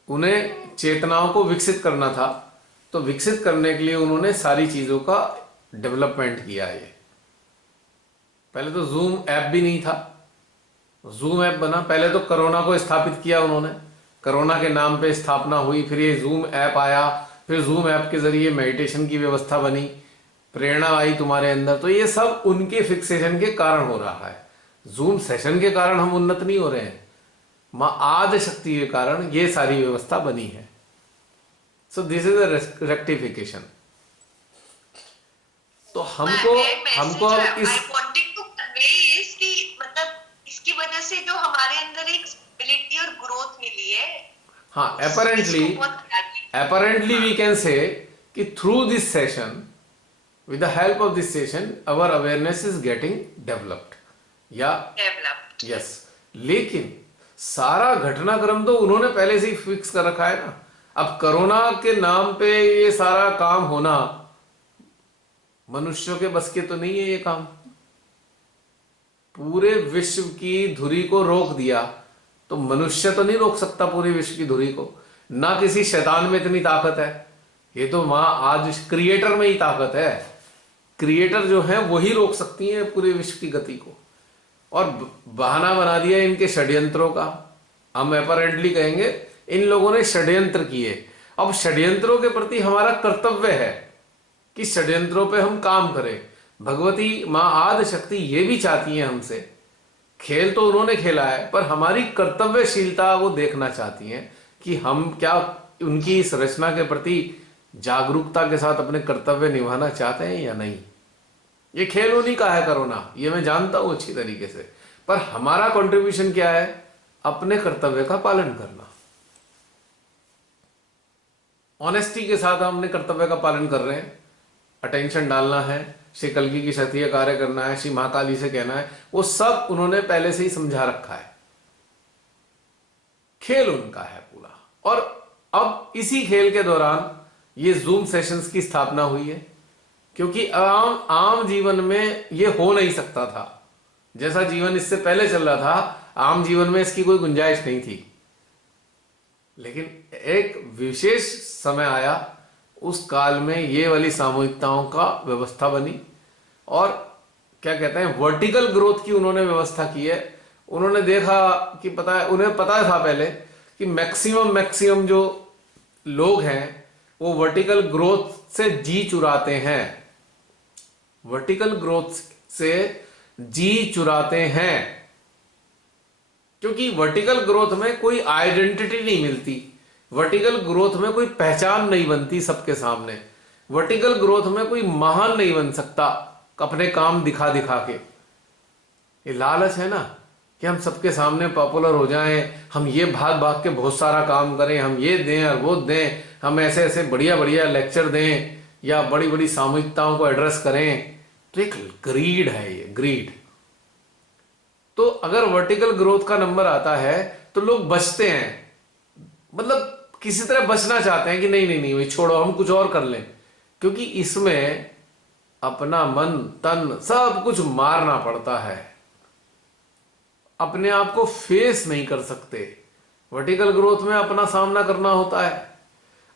उन्हें चेतनाओं को विकसित करना था, तो विकसित करने के लिए उन्होंने सारी चीजों का डेवलपमेंट किया है। पहले तो जूम ऐप भी नहीं था, जूम ऐप बना। पहले तो कोरोना को स्थापित किया उन्होंने, कोरोना के नाम पे स्थापना हुई, फिर ये जूम ऐप आया, फिर जूम ऐप के जरिए मेडिटेशन की व्यवस्था बनी, प्रेरणा आई तुम्हारे अंदर। तो ये सब उनके फिक्सेशन के कारण हो रहा है। जूम सेशन के कारण हम उन्नत नहीं हो रहे हैं, मां आदि शक्ति के कारण ये सारी व्यवस्था बनी है। सो दिस इज अ रेक्टिफिकेशन। तो हमको अब इस मतलब इसकी वजह से जो हमारे अंदर एक स्टेबिलिटी और ग्रोथ मिली है। हाँ, apparently we can say कि through this session, with the help of this session, our awareness is getting developed या yes। लेकिन सारा घटनाक्रम तो उन्होंने पहले से ही फिक्स कर रखा है ना। अब कोरोना के नाम पे ये सारा काम होना मनुष्यों के बस के तो नहीं है ये काम। पूरे विश्व की धुरी को रोक दिया तो मनुष्य तो नहीं रोक सकता पूरे विश्व की धुरी को, ना किसी शैतान में इतनी ताकत है। ये तो वहां आज क्रिएटर में ही ताकत है। क्रिएटर जो है वही रोक सकती है पूरे विश्व की गति को। और बहाना बना दिया इनके षड्यंत्रों का। हम अपैरेंटली कहेंगे इन लोगों ने षड्यंत्र किए। अब षड्यंत्रों के प्रति हमारा कर्तव्य है कि षड्यंत्रों पे हम काम करें। भगवती मां आदि शक्ति ये भी चाहती है हमसे, खेल तो उन्होंने खेला है पर हमारी कर्तव्यशीलता वो देखना चाहती हैं कि हम क्या उनकी इस रचना के प्रति जागरूकता के साथ अपने कर्तव्य निभाना चाहते हैं या नहीं। ये खेल उन्हीं का है कोरोना, ये मैं जानता हूं अच्छी तरीके से, पर हमारा कंट्रीब्यूशन क्या है? अपने कर्तव्य का पालन करना। ऑनेस्टी के साथ हम अपने कर्तव्य का पालन कर रहे हैं। अटेंशन डालना है, श्री कल्कि की क्षत्रिय कार्य करना है, श्री महाकाली से कहना है, वो सब उन्होंने पहले से ही समझा रखा है। खेल उनका है पूरा। और अब इसी खेल के दौरान ये जूम सेशंस की स्थापना हुई है, क्योंकि आम जीवन में ये हो नहीं सकता था। जैसा जीवन इससे पहले चल रहा था, आम जीवन में इसकी कोई गुंजाइश नहीं थी। लेकिन एक विशेष समय आया, उस काल में ये वाली सामूहिकताओं का व्यवस्था बनी और क्या कहते हैं वर्टिकल ग्रोथ की उन्होंने व्यवस्था की है। उन्होंने देखा कि उन्हें पता था पहले कि मैक्सिमम जो लोग हैं वो वर्टिकल ग्रोथ से जी चुराते हैं, वर्टिकल ग्रोथ से जी चुराते हैं। क्योंकि वर्टिकल ग्रोथ में कोई आइडेंटिटी नहीं मिलती, वर्टिकल ग्रोथ में कोई पहचान नहीं बनती सबके सामने, वर्टिकल ग्रोथ में कोई महान नहीं बन सकता अपने काम दिखा दिखा के। ये लालच है ना कि हम सबके सामने पॉपुलर हो जाएं, हम ये भाग भाग के बहुत सारा काम करें, हम ये दें और वो दें, हम ऐसे ऐसे बढ़िया बढ़िया लेक्चर दें या बड़ी बड़ी सामूहिकताओं को एड्रेस करें। तो एक ग्रीड है, ये ग्रीड। तो अगर वर्टिकल ग्रोथ का नंबर आता है तो लोग बचते हैं, मतलब किसी तरह बचना चाहते हैं कि नहीं नहीं नहीं भाई छोड़ो, हम कुछ और कर लें, क्योंकि इसमें अपना मन तन सब कुछ मारना पड़ता है। अपने आप को फेस नहीं कर सकते। वर्टिकल ग्रोथ में अपना सामना करना होता है,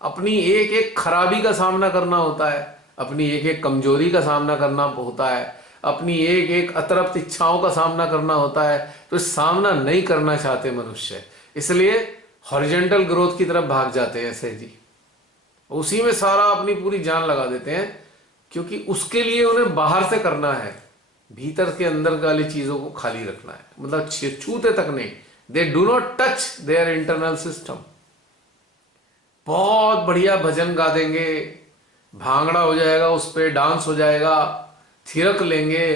अपनी एक एक खराबी का सामना करना होता है, अपनी एक एक कमजोरी का सामना करना होता है, अपनी एक एक अतृप्त इच्छाओं का सामना करना होता है। तो सामना नहीं करना चाहते मनुष्य, इसलिए हॉरिजॉन्टल ग्रोथ की तरफ भाग जाते हैं ऐसे जी, उसी में सारा अपनी पूरी जान लगा देते हैं, क्योंकि उसके लिए उन्हें बाहर से करना है, भीतर के अंदर वाली चीजों को खाली रखना है, मतलब छूते तक नहीं। They do not touch their internal system. बहुत बढ़िया भजन गा देंगे, भांगड़ा हो जाएगा, उस पर डांस हो जाएगा, थिरक लेंगे,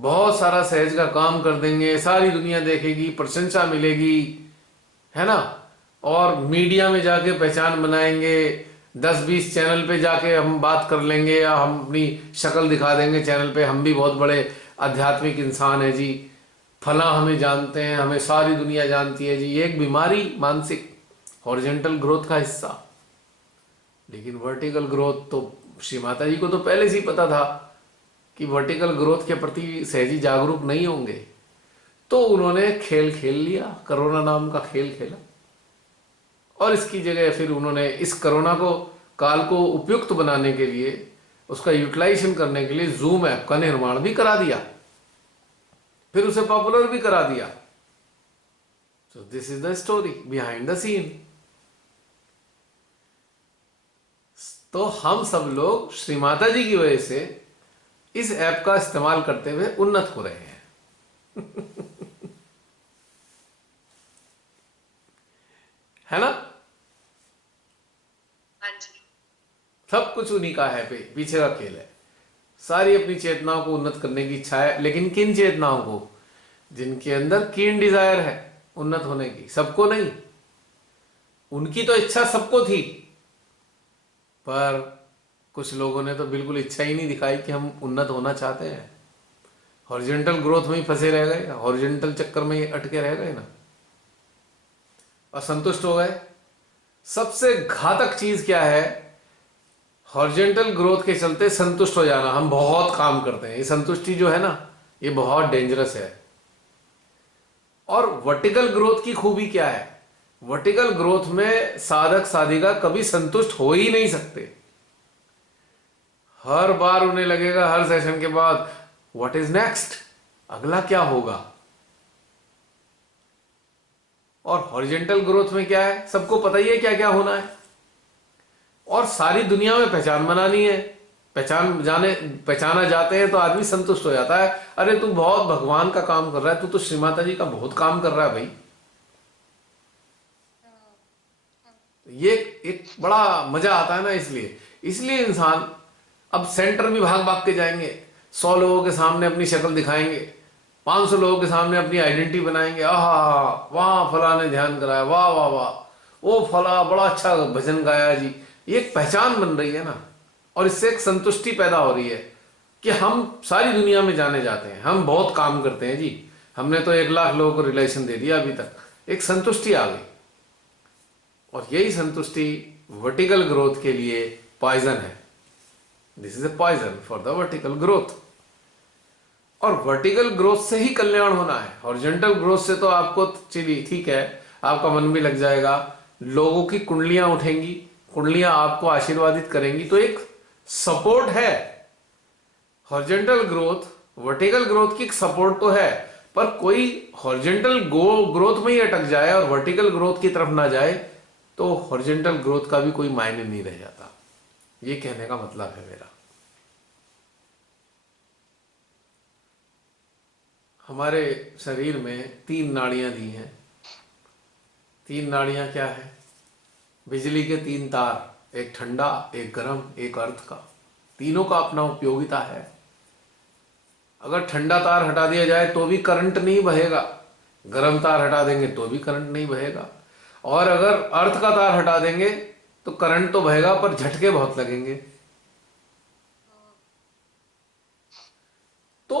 बहुत सारा सहज का काम कर देंगे, सारी दुनिया देखेगी, प्रशंसा मिलेगी, है ना। और मीडिया में जाके पहचान बनाएंगे, 10-20 चैनल पे जाके हम बात कर लेंगे या हम अपनी शक्ल दिखा देंगे चैनल पे, हम भी बहुत बड़े आध्यात्मिक इंसान है जी, फला हमें जानते हैं, हमें सारी दुनिया जानती है जी। ये एक बीमारी, मानसिक हॉरिजॉन्टल ग्रोथ का हिस्सा। लेकिन वर्टिकल ग्रोथ तो श्री माता जी को तो पहले से ही पता था कि वर्टिकल ग्रोथ के प्रति सहजी जागरूक नहीं होंगे, तो उन्होंने खेल खेल लिया, कोरोना नाम का खेल खेला। और इसकी जगह फिर उन्होंने इस कोरोना को काल को उपयुक्त बनाने के लिए, उसका यूटिलाइजेशन करने के लिए जूम ऐप का निर्माण भी करा दिया, फिर उसे पॉपुलर भी करा दिया। So this is the story behind the scene. तो हम सब लोग श्री माता जी की वजह से इस ऐप का इस्तेमाल करते हुए उन्नत हो रहे हैं। है ना। हाँ जी। सब कुछ उन्हीं का है, पीछे का खेल है। सारी अपनी चेतनाओं को उन्नत करने की इच्छा है, लेकिन किन चेतनाओं को? जिनके अंदर कीन डिजायर है उन्नत होने की, सबको नहीं। उनकी तो इच्छा सबको थी, पर कुछ लोगों ने तो बिल्कुल इच्छा ही नहीं दिखाई कि हम उन्नत होना चाहते हैं। हॉरिजॉन्टल ग्रोथ में ही फंसे रह गए, हॉरिजॉन्टल चक्कर में ही अटके रह गए ना, असंतुष्ट हो गए। सबसे घातक चीज क्या है? हॉरिजॉन्टल ग्रोथ के चलते संतुष्ट हो जाना, हम बहुत काम करते हैं, ये संतुष्टि जो है ना, ये बहुत डेंजरस है। और वर्टिकल ग्रोथ की खूबी क्या है? वर्टिकल ग्रोथ में साधक साधिका कभी संतुष्ट हो ही नहीं सकते। हर बार उन्हें लगेगा हर सेशन के बाद, व्हाट इज नेक्स्ट, अगला क्या होगा। और हॉरिजॉन्टल ग्रोथ में क्या है, सबको पता ही है क्या क्या होना है, और सारी दुनिया में पहचान बनानी है। पहचाना जाते हैं तो आदमी संतुष्ट हो जाता है। अरे तू बहुत भगवान का काम कर रहा है, तू तो श्री माता जी का बहुत काम कर रहा है भाई। ये एक बड़ा मजा आता है ना, इसलिए इंसान अब सेंटर भी भाग भाग के जाएंगे, 100 लोगों के सामने अपनी शक्ल दिखाएंगे, 500 लोगों के सामने अपनी आइडेंटिटी बनाएंगे। आहा, वहां फला ने ध्यान कराया, वाह वाह वाह, वो फला बड़ा अच्छा भजन गाया जी। ये एक पहचान बन रही है ना, और इससे एक संतुष्टि पैदा हो रही है कि हम सारी दुनिया में जाने जाते हैं, हम बहुत काम करते हैं जी, हमने तो 1 लाख लोगों को रिलेशन दे दिया अभी तक। एक संतुष्टि आ गई, और यही संतुष्टि वर्टिकल ग्रोथ के लिए पॉइजन है। This is a poison for the vertical growth. और वर्टिकल ग्रोथ से ही कल्याण होना है। हॉरिजॉन्टल ग्रोथ से तो आपको चलिए ठीक है, आपका मन भी लग जाएगा, लोगों की कुंडलियां उठेंगी, कुंडलियां आपको आशीर्वादित करेंगी, तो एक सपोर्ट है। हॉरिजॉन्टल ग्रोथ, वर्टिकल ग्रोथ की सपोर्ट तो है, पर कोई हॉरिजॉन्टल ग्रोथ में ही अटक जाए और वर्टिकल ग्रोथ की तरफ ना जाए तो हॉरिजॉन्टल ग्रोथ का भी कोई मायने नहीं रह जाता। ये कहने का मतलब है मेरा। हमारे शरीर में 3 नाड़ियां दी हैं। 3 नाड़ियां क्या है? बिजली के 3 तार, एक ठंडा, एक गर्म, एक अर्थ का। तीनों का अपना उपयोगिता है। अगर ठंडा तार हटा दिया जाए तो भी करंट नहीं बहेगा, गर्म तार हटा देंगे तो भी करंट नहीं बहेगा, और अगर अर्थ का तार हटा देंगे तो करंट तो बहेगा पर झटके बहुत लगेंगे। तो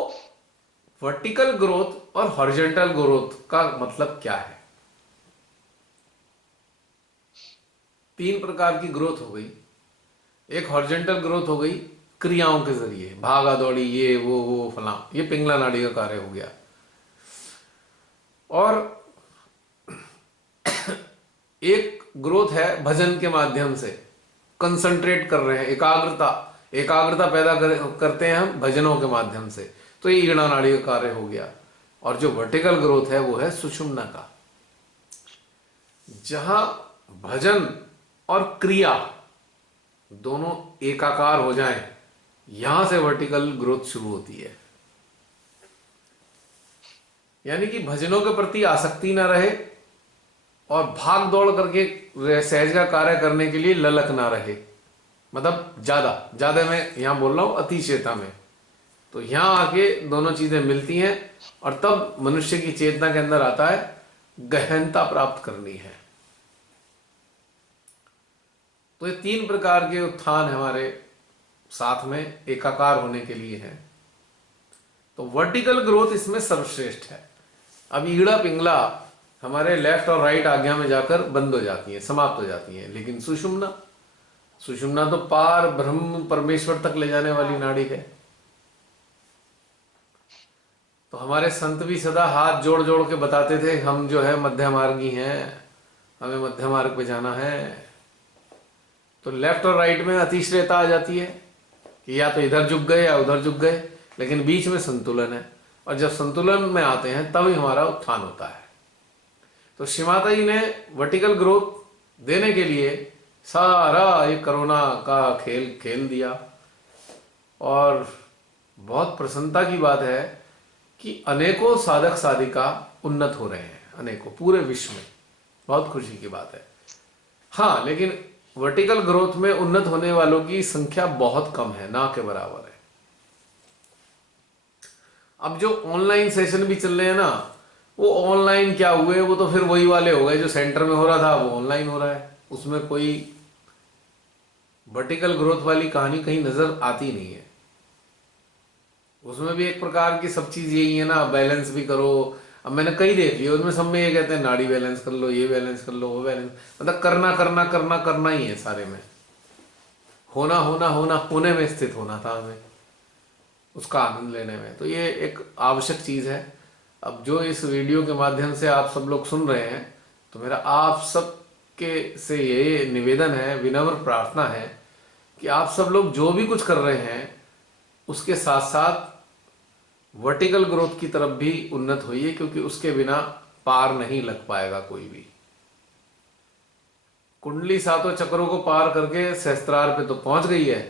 वर्टिकल ग्रोथ और हॉरिजॉन्टल ग्रोथ का मतलब क्या है? 3 प्रकार की ग्रोथ हो गई। एक हॉरिजॉन्टल ग्रोथ हो गई क्रियाओं के जरिए, भागा दौड़ी, ये वो फला, ये पिंगला नाड़ी का कार्य हो गया। और एक ग्रोथ है भजन के माध्यम से, कंसंट्रेट कर रहे हैं, एकाग्रता पैदा करते हैं हम भजनों के माध्यम से, तो ये ईड़ा नाड़ी का कार्य हो गया। और जो वर्टिकल ग्रोथ है वो है सुषुम्ना का, जहां भजन और क्रिया दोनों एकाकार हो जाएं, यहां से वर्टिकल ग्रोथ शुरू होती है। यानी कि भजनों के प्रति आसक्ति ना रहे और भाग दौड़ करके सहज का कार्य करने के लिए ललक ना रहे, मतलब ज्यादा मैं यहां बोल रहा हूं अतिशयता में। तो यहां आके दोनों चीजें मिलती हैं और तब मनुष्य की चेतना के अंदर आता है गहनता प्राप्त करनी है। तो ये 3 प्रकार के उत्थान हमारे साथ में एकाकार होने के लिए है। तो वर्टिकल ग्रोथ इसमें सर्वश्रेष्ठ है। अब ईड़ा पिंगला हमारे लेफ्ट और राइट आज्ञा में जाकर बंद हो जाती है, समाप्त हो जाती है, लेकिन सुषुम्ना तो पार ब्रह्म परमेश्वर तक ले जाने वाली नाड़ी है। तो हमारे संत भी सदा हाथ जोड़ जोड़ के बताते थे, हम जो है मध्य मार्गी हैं, हमें मध्य मार्ग पे जाना है। तो लेफ्ट और राइट में अतिश्रेयता आ जाती है कि या तो इधर झुक गए या उधर झुक गए, लेकिन बीच में संतुलन है, और जब संतुलन में आते हैं तभी हमारा उत्थान होता है। तो श्री माता जी ने वर्टिकल ग्रोथ देने के लिए सारा ये कोरोना का खेल दिया। और बहुत प्रसन्नता की बात है कि अनेकों साधक साधिका उन्नत हो रहे हैं, अनेकों, पूरे विश्व में। बहुत खुशी की बात है। हाँ, लेकिन वर्टिकल ग्रोथ में उन्नत होने वालों की संख्या बहुत कम है, ना के बराबर है। अब जो ऑनलाइन सेशन भी चल रहे हैं ना, वो ऑनलाइन क्या हुए, वो तो फिर वही वाले हो गए, जो सेंटर में हो रहा था वो ऑनलाइन हो रहा है। उसमें कोई वर्टिकल ग्रोथ वाली कहानी कहीं नजर आती नहीं है। उसमें भी एक प्रकार की सब चीज यही है ना, बैलेंस भी करो। अब मैंने कई देख लिया, उसमें सब में ये कहते हैं नाड़ी बैलेंस कर लो, ये बैलेंस कर लो, वो बैलेंस, मतलब करना करना करना करना ही है सारे में। होना होना होना होने में स्थित होना था हमें, उसका आनंद लेने में। तो ये एक आवश्यक चीज़ है। अब जो इस वीडियो के माध्यम से आप सब लोग सुन रहे हैं, तो मेरा आप सब के से ये निवेदन है, विनम्र प्रार्थना है कि आप सब लोग जो भी कुछ कर रहे हैं उसके साथ साथ वर्टिकल ग्रोथ की तरफ भी उन्नत होइए, क्योंकि उसके बिना पार नहीं लग पाएगा कोई भी। कुंडली सातों चक्रों को पार करके सहस्त्रार पे तो पहुंच गई है,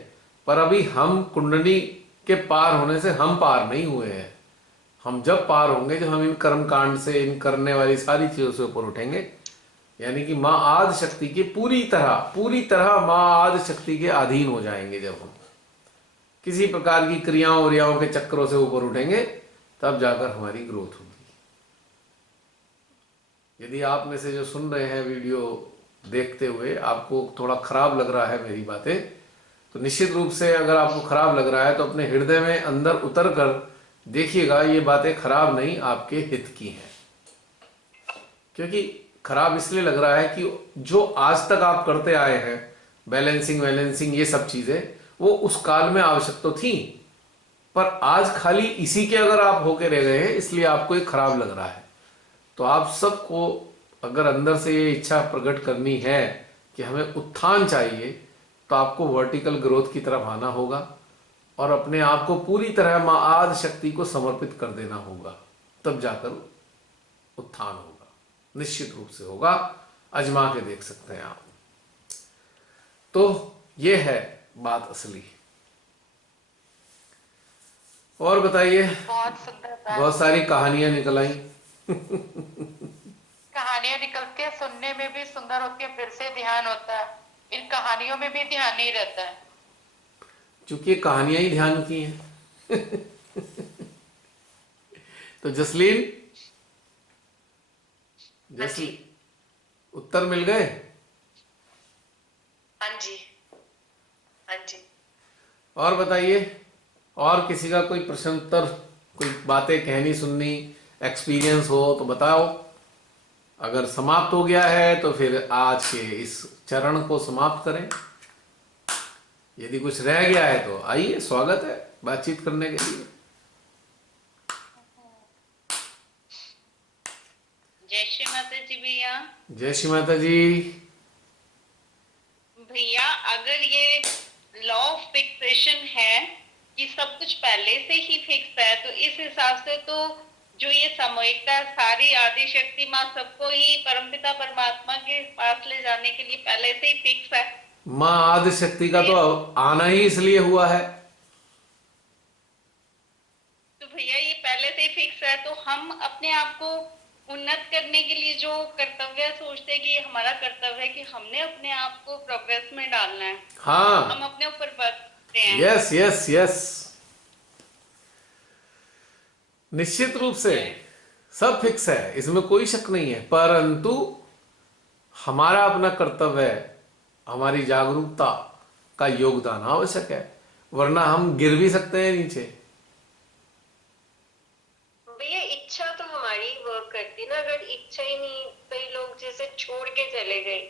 पर अभी हम कुंडली के पार होने से हम पार नहीं हुए हैं। हम जब पार होंगे, जब हम इन कर्म कांड से, इन करने वाली सारी चीजों से ऊपर उठेंगे, यानी कि माँ आदि शक्ति के पूरी तरह माँ आदि शक्ति के अधीन हो जाएंगे। जब हम किसी प्रकार की क्रियाओं व्रियाओं के चक्रों से ऊपर उठेंगे, तब जाकर हमारी ग्रोथ होगी। यदि आप में से जो सुन रहे हैं वीडियो देखते हुए आपको थोड़ा खराब लग रहा है मेरी बातें, तो निश्चित रूप से अगर आपको खराब लग रहा है तो अपने हृदय में अंदर उतर कर देखिएगा, ये बातें खराब नहीं, आपके हित की हैं। क्योंकि खराब इसलिए लग रहा है कि जो आज तक आप करते आए हैं, बैलेंसिंग ये सब चीजें, वो उस काल में आवश्यक तो थी, पर आज खाली इसी के अगर आप होके रह गए हैं, इसलिए आपको ये खराब लग रहा है। तो आप सबको अगर अंदर से ये इच्छा प्रकट करनी है कि हमें उत्थान चाहिए, तो आपको वर्टिकल ग्रोथ की तरफ आना होगा और अपने आप को पूरी तरह माँ आदि शक्ति को समर्पित कर देना होगा, तब जाकर उत्थान होगा। निश्चित रूप से होगा, आजमा के देख सकते हैं आप। तो ये है बात असली। और बताइए, बहुत सुंदर बात। बहुत सारी कहानियां निकल आई। कहानियां निकलती है, सुनने में भी सुंदर होती है, फिर से ध्यान होता है। इन कहानियों में भी ध्यान नहीं रहता है, चूंकि कहानियां ही ध्यान की हैं। तो जसलीन, उत्तर मिल गए? हाँ जी, हाँ जी। और बताइए, और किसी का कोई प्रश्न उत्तर, कोई बातें कहनी सुननी, एक्सपीरियंस हो तो बताओ। अगर समाप्त हो गया है तो फिर आज के इस चरण को समाप्त करें। यदि कुछ रह गया है तो आइए, स्वागत है बातचीत करने के लिए। जय श्री माता जी भैया। जय श्री माता जी। भैया, अगर ये लॉ ऑफ फिक्सेशन है कि सब कुछ पहले से ही फिक्स है, तो इस हिसाब से तो जो ये सामूहिकता, सारी आदि शक्ति माँ सबको ही परमपिता परमात्मा के पास ले जाने के लिए पहले से ही फिक्स है। माँ आदि शक्ति का तो आना ही इसलिए हुआ है। तो भैया ये पहले से ही फिक्स है, तो हम अपने आप को उन्नत करने के लिए जो कर्तव्य सोचते हैं कि ये हमारा कर्तव्य है कि हमने अपने आप को प्रोग्रेस में डालना है। हाँ, हम अपने ऊपर बरतते हैं। यस यस यस, निश्चित रूप से सब फिक्स है, इसमें कोई शक नहीं है। परंतु हमारा अपना कर्तव्य है, हमारी जागरूकता का योगदान आवश्यक है, वरना हम गिर भी सकते हैं नीचे। भैया इच्छा तो हमारी वर्क करती ना, अगर इच्छा ही नहीं, कई लोग जैसे छोड़ के चले गए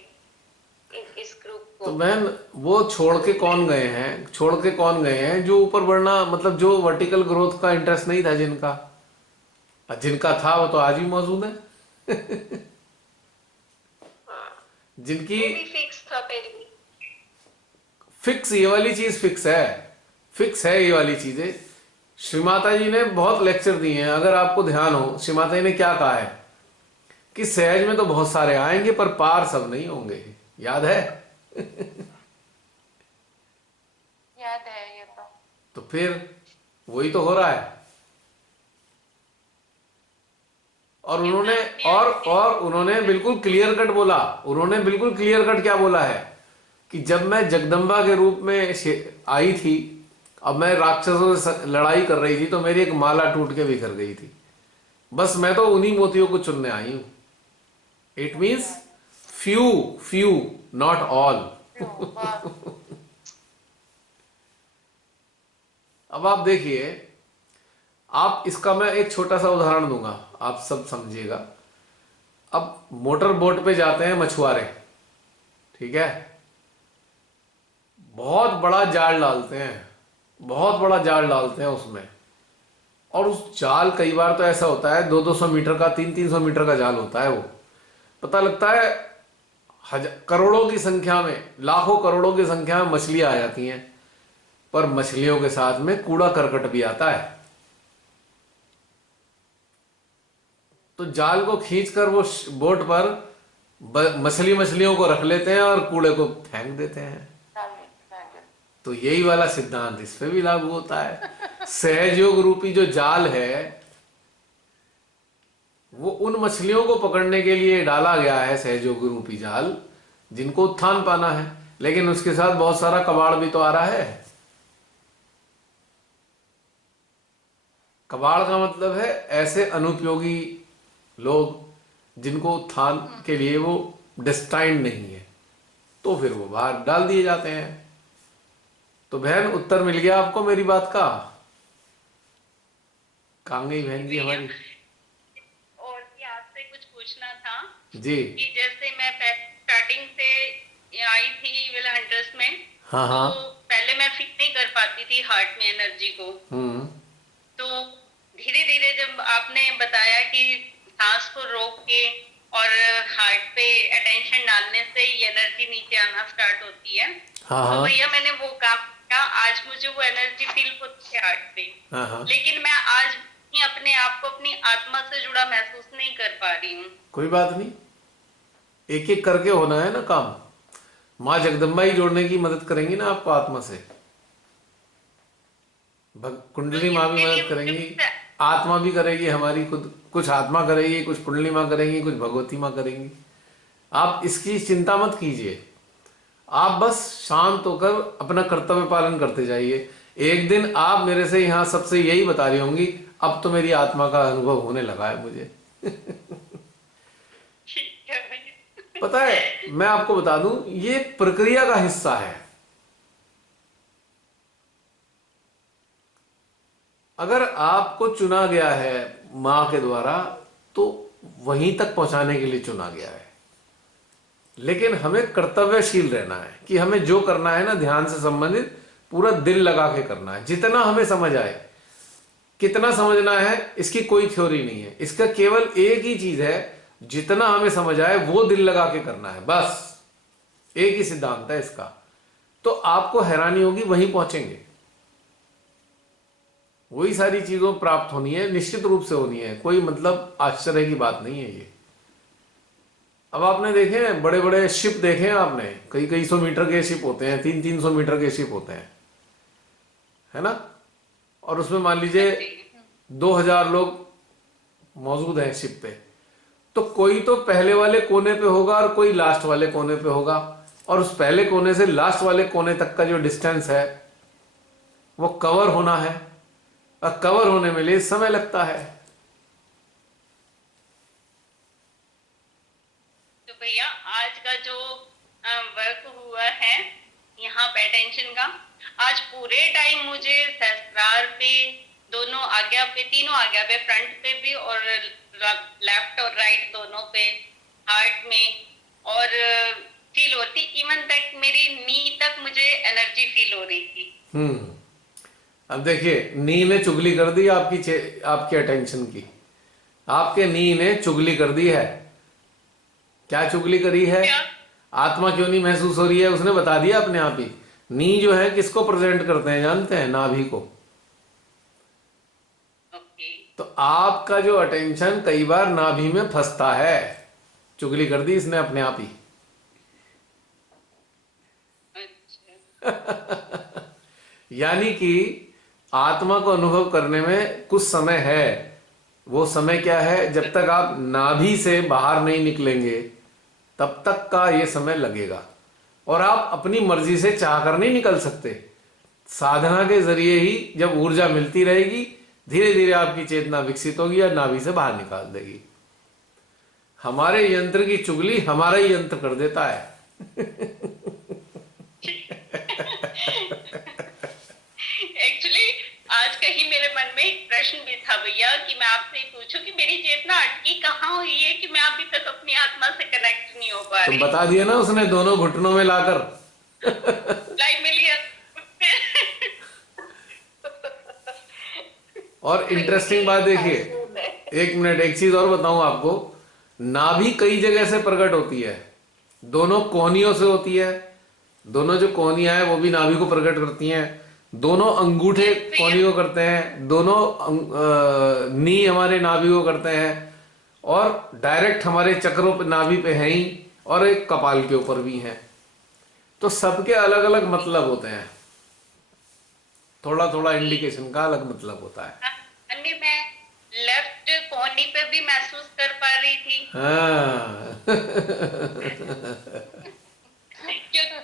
इस ग्रुप को। तो बहन, वो छोड़ के कौन गए हैं? छोड़ के कौन गए हैं? जो ऊपर बढ़ना, मतलब जो वर्टिकल ग्रोथ का इंटरेस्ट नहीं था जिनका, जिनका था वो तो आज भी मौजूद है। जिनकी वो भी फिक्स था पहले। फिक्स, ये वाली चीज फिक्स है, फिक्स है ये वाली चीजें। श्री माता जी ने बहुत लेक्चर दिए हैं, अगर आपको ध्यान हो, श्री माता जी ने क्या कहा है कि सहज में तो बहुत सारे आएंगे पर पार सब नहीं होंगे। याद है? याद है ये तो फिर वही तो हो रहा है। और उन्होंने बिल्कुल क्लियर कट बोला। उन्होंने बिल्कुल क्लियर कट क्या बोला है कि जब मैं जगदम्बा के रूप में आई थी, अब मैं राक्षसों से लड़ाई कर रही थी, तो मेरी एक माला टूट के बिखर गई थी। बस मैं तो उन्हीं मोतियों को चुनने आई हूं। It means few, not all. अब आप देखिए, आप इसका मैं एक छोटा सा उदाहरण दूंगा, आप सब समझिएगा। अब मोटर बोट पे जाते हैं मछुआरे, ठीक है? बहुत बड़ा जाल डालते हैं, बहुत बड़ा जाल डालते हैं उसमें। और उस जाल, कई बार तो ऐसा होता है 200-200 मीटर का, 300-300 मीटर का जाल होता है वो। पता लगता है करोड़ों की संख्या में, लाखों करोड़ों की संख्या में मछलियां आ जाती हैं, पर मछलियों के साथ में कूड़ा करकट भी आता है। तो जाल को खींचकर वो बोट पर मछलियों को रख लेते हैं और कूड़े को फेंक देते हैं। तो यही वाला सिद्धांत इस पे भी लागू होता है। सहजयोग रूपी जो जाल है वो उन मछलियों को पकड़ने के लिए डाला गया है, सहजयोग रूपी जाल, जिनको उत्थान पाना है। लेकिन उसके साथ बहुत सारा कबाड़ भी तो आ रहा है। कबाड़ का मतलब है ऐसे अनुपयोगी लोग जिनको उत्थान के लिए वो डेस्टाइंड नहीं है, तो फिर वो बाहर डाल दिए जाते हैं। तो बहन, उत्तर मिल गया आपको मेरी बात का? कहाँ गई बहन जी हमारी? और भी आपसे कुछ पूछना था जी। कि जैसे मैं स्टार्टिंग से आई थी विल हंटर्स में, हाँ हाँ। तो पहले मैं फील नहीं कर पाती थी हार्ट में एनर्जी को। तो धीरे धीरे जब आपने बताया कि सांस को रोक के और हार्ट पे अटेंशन डालने से ये एनर्जी नीचे आना स्टार्ट होती है, हाँ तो हाँ। भैया मैंने वो काम किया। आज मुझे वो एनर्जी फील होती है हार्ट पे, हाँ हाँ। लेकिन मैं आज भी अपने आप को अपनी आत्मा से जुड़ा महसूस नहीं कर पा रही हूँ। कोई बात नहीं, एक एक करके होना है ना काम। माँ जगदम्बा ही जोड़ने की मदद करेंगी ना आपको आत्मा से। कुंडली माँ भी मदद करेंगी, आत्मा भी करेगी हमारी खुद। कुछ आत्मा करेगी, कुछ कुंडली माँ करेंगी, कुछ भगवती माँ करेंगी। आप इसकी चिंता मत कीजिए, आप बस शांत होकर अपना कर्तव्य पालन करते जाइए। एक दिन आप मेरे से यहाँ सबसे यही बता रही होंगी, अब तो मेरी आत्मा का अनुभव होने लगा है मुझे। पता है, मैं आपको बता दूं, ये प्रक्रिया का हिस्सा है। अगर आपको चुना गया है मां के द्वारा, तो वहीं तक पहुंचाने के लिए चुना गया है। लेकिन हमें कर्तव्यशील रहना है कि हमें जो करना है ना, ध्यान से संबंधित पूरा दिल लगा के करना है। जितना हमें समझ आए, कितना समझना है इसकी कोई थ्योरी नहीं है। इसका केवल एक ही चीज है, जितना हमें समझ आए वो दिल लगा के करना है, बस एक ही सिद्धांत है इसका। तो आपको हैरानी होगी, वहीं पहुंचेंगे, वही सारी चीजों प्राप्त होनी है, निश्चित रूप से होनी है। कोई मतलब आश्चर्य की बात नहीं है ये। अब आपने देखे हैं बड़े बड़े शिप, देखे हैं आपने, कई कई सौ मीटर के शिप होते हैं, 300-300 मीटर के शिप होते हैं, है ना। और उसमें मान लीजिए 2000 लोग मौजूद हैं शिप पे। तो कोई तो पहले वाले कोने पे होगा और कोई लास्ट वाले कोने पे होगा, और उस पहले कोने से लास्ट वाले कोने तक का जो डिस्टेंस है वो कवर होना है, और कवर होने में लिए समय लगता है। तो भैया आज का जो वर्क हुआ है यहाँ पे अटेंशन का, आज पूरे टाइम मुझे सहस्त्रार पे, दोनों आज्ञा पे, तीनों आज्ञा पे, फ्रंट पे भी और लेफ्ट और राइट दोनों पे, हार्ट में, और फील होती, इवन तक मेरी नी तक मुझे एनर्जी फील हो रही थी। अब देखिए, नी ने चुगली कर दी आपकी अटेंशन की। आपके नी ने चुगली कर दी है। क्या चुगली करी है? आत्मा क्यों नहीं महसूस हो रही है, उसने बता दिया अपने आप ही। नी जो है किसको प्रेजेंट करते हैं जानते हैं? नाभि को। तो आपका जो अटेंशन कई बार नाभि में फंसता है, चुगली कर दी इसने अपने आप ही। यानी कि आत्मा को अनुभव करने में कुछ समय है। वो समय क्या है? जब तक आप नाभि से बाहर नहीं निकलेंगे तब तक का ये समय लगेगा। और आप अपनी मर्जी से चाहकर नहीं निकल सकते। साधना के जरिए ही जब ऊर्जा मिलती रहेगी, धीरे धीरे आपकी चेतना विकसित होगी और नाभि से बाहर निकाल देगी। हमारे यंत्र की चुगली हमारा ही यंत्र कर देता है। एक्चुअली आज कहीं मेरे मन में एक प्रश्न भी था भैया कि मैं आपसे पूछूं कि मेरी चेतना अटकी कहाँ हुई है कि मैं अभी तक अपनी आत्मा से कनेक्ट नहीं हो पा रही। तो बता दिया ना उसने, दोनों घुटनों में लाकर। लाइव मिल गया और इंटरेस्टिंग बात देखिए, एक मिनट, एक चीज और बताऊं आपको, नाभि कई जगह से प्रकट होती है। दोनों कोहनियों से होती है, दोनों जो कोहनियां हैं वो भी नाभि को प्रकट करती हैं, दोनों अंगूठे कोहनी को करते हैं, दोनों नी हमारे नाभि को करते हैं, और डायरेक्ट हमारे चक्रों पे नाभि पे हैं ही, और एक कपाल के ऊपर भी हैं। तो सबके अलग अलग मतलब होते हैं, थोड़ा थोड़ा इंडिकेशन का अलग मतलब होता है। अन्य मैं लेफ्ट कोहनी पे भी महसूस कर पा रही थी। हाँ क्योंकि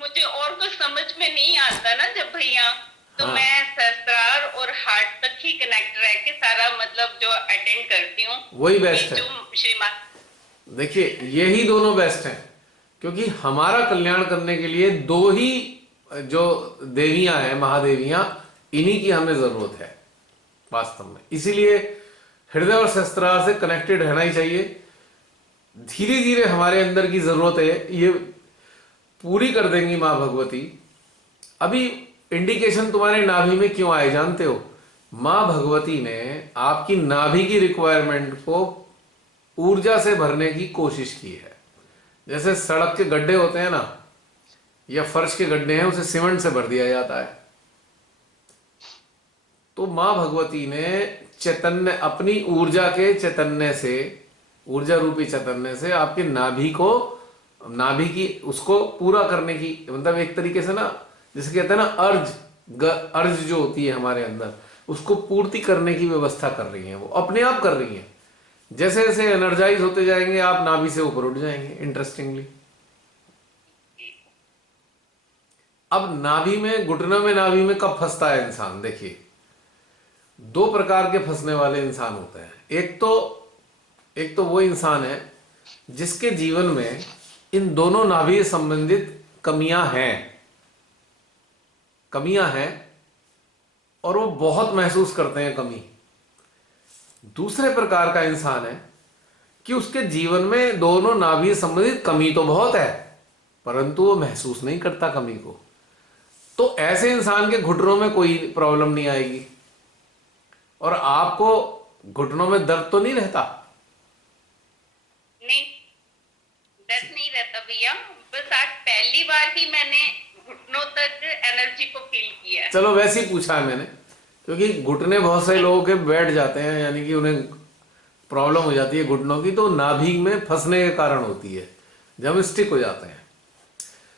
मुझे और कुछ समझ में नहीं आता ना जब भैया, तो हाँ। मैं सहस्त्रार और हार्ट तक ही कनेक्ट रह के सारा मतलब जो अटेंड करती हूँ वही बेस्ट है। जो श्रीमान, देखिए यही दोनों बेस्ट हैं, क्योंकि हमारा कल्याण करने के लिए दो ही जो देवियां हैं, महादेवियां, इन्हीं की हमें जरूरत है वास्तव में। इसीलिए हृदय और सहस्त्रार से कनेक्टेड रहना ही चाहिए। धीरे धीरे हमारे अंदर की जरूरत है ये पूरी कर देंगी माँ भगवती। अभी इंडिकेशन तुम्हारे नाभि में क्यों आए जानते हो? माँ भगवती ने आपकी नाभि की रिक्वायरमेंट को ऊर्जा से भरने की कोशिश की है। जैसे सड़क के गड्ढे होते हैं ना, या फर्श के गड्ढे हैं, उसे सीमेंट से भर दिया जाता है। तो माँ भगवती ने चैतन्य, अपनी ऊर्जा के चैतन्य से, ऊर्जा रूपी चैतन्य से आपके नाभि को, नाभि की उसको पूरा करने की, मतलब एक तरीके से ना, जिसे कहते हैं ना अर्ज जो होती है हमारे अंदर, उसको पूर्ति करने की व्यवस्था कर रही है। वो अपने आप कर रही है। जैसे जैसे एनर्जाइज होते जाएंगे आप नाभि से ऊपर उठ जाएंगे इंटरेस्टिंगली। अब नाभि में, घुटनों में, नाभि में कब फंसता है इंसान? देखिए दो प्रकार के फंसने वाले इंसान होते हैं। एक तो वो इंसान है जिसके जीवन में इन दोनों नाभि संबंधित कमियां हैं और वो बहुत महसूस करते हैं कमी। दूसरे प्रकार का इंसान है कि उसके जीवन में दोनों नाभि संबंधित कमी तो बहुत है, परंतु वो महसूस नहीं करता कमी को। तो ऐसे इंसान के घुटनों में कोई प्रॉब्लम नहीं आएगी। और आपको घुटनों में दर्द तो नहीं रहता? नहीं, दर्द नहीं रहता भैया। बस आज पहली बार ही मैंने घुटनों तक एनर्जी को फील किया है। चलो वैसे ही पूछा है मैंने, क्योंकि घुटने बहुत सारे लोगों के बैठ जाते हैं, यानी कि उन्हें प्रॉब्लम हो जाती है घुटनों की, तो नाभि में फंसने के कारण होती है, जब स्टिक हो जाते हैं।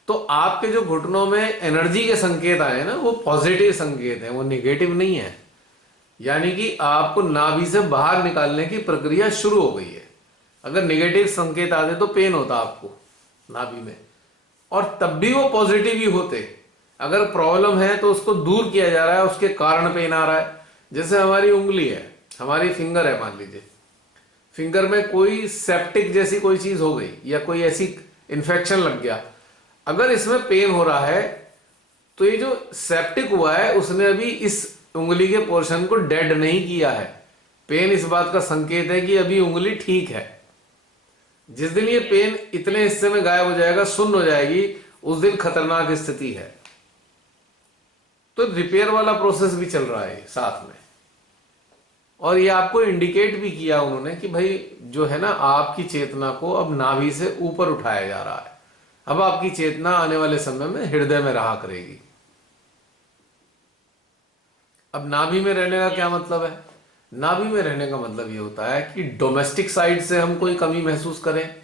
तो आपके जो घुटनों में एनर्जी के संकेत आए ना, वो पॉजिटिव संकेत हैं, वो निगेटिव नहीं है। यानी कि आपको नाभि से बाहर निकालने की प्रक्रिया शुरू हो गई है। अगर नेगेटिव संकेत आते तो पेन होता आपको नाभि में, और तब भी वो पॉजिटिव ही होते। अगर प्रॉब्लम है तो उसको दूर किया जा रहा है, उसके कारण पेन आ रहा है। जैसे हमारी उंगली है, हमारी फिंगर है, मान लीजिए फिंगर में कोई सेप्टिक जैसी कोई चीज हो गई या कोई ऐसी इन्फेक्शन लग गया, अगर इसमें पेन हो रहा है तो ये जो सेप्टिक हुआ है उसने अभी इस उंगली के पोर्शन को डेड नहीं किया है। पेन इस बात का संकेत है कि अभी उंगली ठीक है। जिस दिन ये पेन इतने हिस्से में गायब हो जाएगा, सुन्न हो जाएगी, उस दिन खतरनाक स्थिति है। तो रिपेयर वाला प्रोसेस भी चल रहा है साथ में। और ये आपको इंडिकेट भी किया उन्होंने कि भाई जो है ना, आपकी चेतना को अब नाभि से ऊपर उठाया जा रहा है। अब आपकी चेतना आने वाले समय में हृदय में रहा करेगी। अब नाभि में रहने का क्या मतलब है? नाभि में रहने का मतलब ये होता है कि डोमेस्टिक साइड से हम कोई कमी महसूस करें,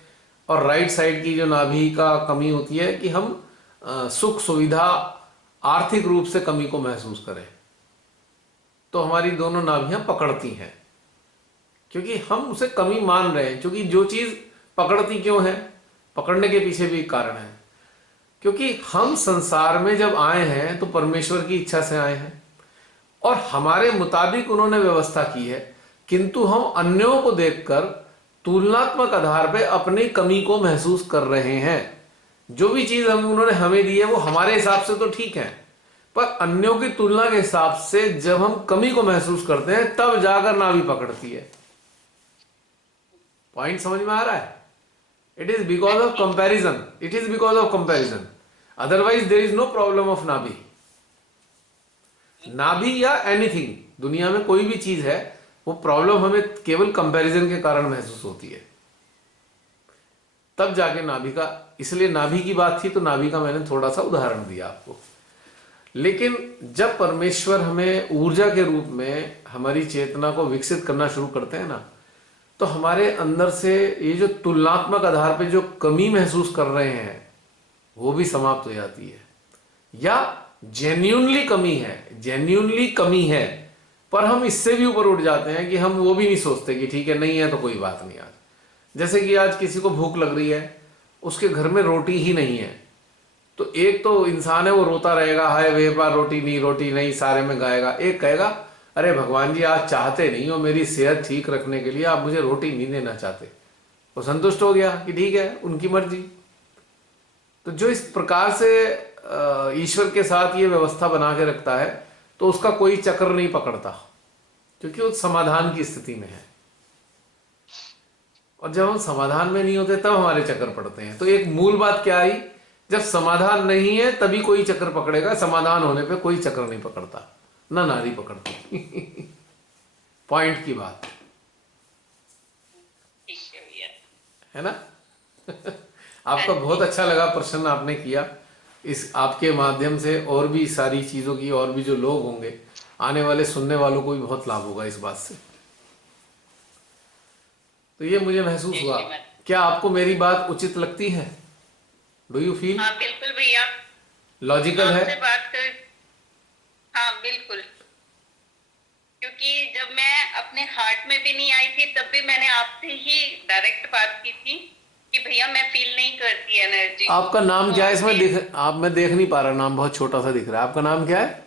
और राइट साइड की जो नाभि का कमी होती है कि हम सुख सुविधा, आर्थिक रूप से कमी को महसूस करें, तो हमारी दोनों नाभियां पकड़ती हैं, क्योंकि हम उसे कमी मान रहे हैं। क्योंकि जो चीज पकड़ती क्यों है, पकड़ने के पीछे भी एक कारण है, क्योंकि हम संसार में जब आए हैं तो परमेश्वर की इच्छा से आए हैं और हमारे मुताबिक उन्होंने व्यवस्था की है, किंतु हम अन्यों को देखकर तुलनात्मक आधार पर अपनी कमी को महसूस कर रहे हैं। जो भी चीज उन्होंने हमें दी है वो हमारे हिसाब से तो ठीक है, पर अन्यों की तुलना के हिसाब से जब हम कमी को महसूस करते हैं तब जाकर नाभि पकड़ती है। पॉइंट समझ में आ रहा है? It is because of comparison, it is because of comparison, otherwise there is no problem of नाभि। नाभि या एनीथिंग, दुनिया में कोई भी चीज है, वो प्रॉब्लम हमें केवल कंपैरिजन के कारण महसूस होती है, तब जाके नाभि का, इसलिए नाभि की बात थी तो नाभि का मैंने थोड़ा सा उदाहरण दिया आपको। लेकिन जब परमेश्वर हमें ऊर्जा के रूप में हमारी चेतना को विकसित करना शुरू करते हैं ना, तो हमारे अंदर से ये जो तुलनात्मक आधार पे जो कमी महसूस कर रहे हैं वो भी समाप्त हो जाती है, या जेन्यूनली कमी है, पर हम इससे भी ऊपर उठ जाते हैं कि हम वो भी नहीं सोचते कि ठीक है, नहीं है तो कोई बात नहीं। आज जैसे कि आज किसी को भूख लग रही है, उसके घर में रोटी ही नहीं है, तो एक तो इंसान है वो रोता रहेगा, हाय वे पार रोटी नहीं सारे में गाएगा। एक कहेगा अरे भगवान जी आज चाहते नहीं हो, मेरी सेहत ठीक रखने के लिए आप मुझे रोटी नहीं देना चाहते। वो संतुष्ट हो गया कि ठीक है, उनकी मर्जी। तो जो इस प्रकार से ईश्वर के साथ ये व्यवस्था बना के रखता है, तो उसका कोई चक्र नहीं पकड़ता, क्योंकि वो समाधान की स्थिति में है। और जब हम समाधान में नहीं होते तब हमारे चक्कर पड़ते हैं। तो एक मूल बात क्या आई, जब समाधान नहीं है तभी कोई चक्कर पकड़ेगा, समाधान होने पे कोई चक्कर नहीं पकड़ता, ना नारी पकड़ती। पॉइंट की बात ठीक है भैया। है ना। आपका बहुत अच्छा लगा प्रश्न आपने किया। इस आपके माध्यम से और भी सारी चीजों की, और भी जो लोग होंगे आने वाले सुनने वालों को भी बहुत लाभ होगा इस बात से। तो ये मुझे महसूस हुआ। क्या आपको मेरी बात उचित लगती है? Do you feel? हाँ बिल्कुल भैया, लॉजिकल है? आपसे बात कर, हाँ बिल्कुल, क्योंकि जब मैं अपने हार्ट में भी नहीं आई थी तब भी मैंने आपसे ही डायरेक्ट बात की थी कि भैया मैं फील नहीं करती एनर्जी। आपका नाम क्या है इसमें? मैं देख नहीं पा रहा, नाम बहुत छोटा सा दिख रहा है। आपका नाम क्या है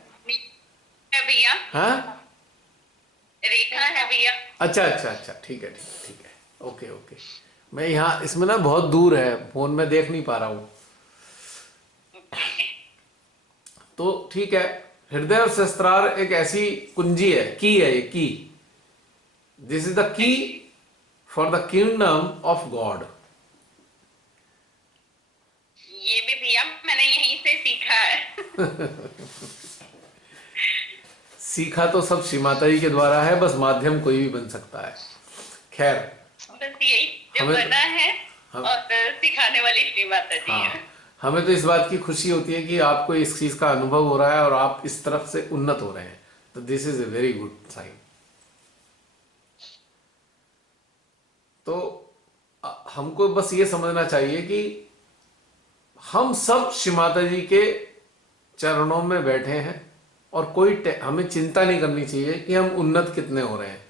भैया? हाँ, रेखा है भैया। अच्छा, ठीक है, ओके। मैं यहाँ, इसमें ना बहुत दूर है, फोन में देख नहीं पा रहा हूँ। तो ठीक है, हृदय और शस्त्रार एक ऐसी कुंजी है, की है ये की। This is the key for the kingdom of God. ये भी भैया मैंने यहीं से सीखा है। सीखा तो सब श्री माता जी के द्वारा है, बस माध्यम कोई भी बन सकता है। खैर, बस यही जो हमें बना है और सिखाने वाली श्री माता जी हाँ, है। हमें तो इस बात की खुशी होती है कि आपको इस चीज का अनुभव हो रहा है और आप इस तरफ से उन्नत हो रहे हैं, तो this is a very good sign. तो हमको बस ये समझना चाहिए कि हम सब श्री माता जी के चरणों में बैठे हैं, और कोई हमें चिंता नहीं करनी चाहिए कि हम उन्नत कितने हो रहे हैं।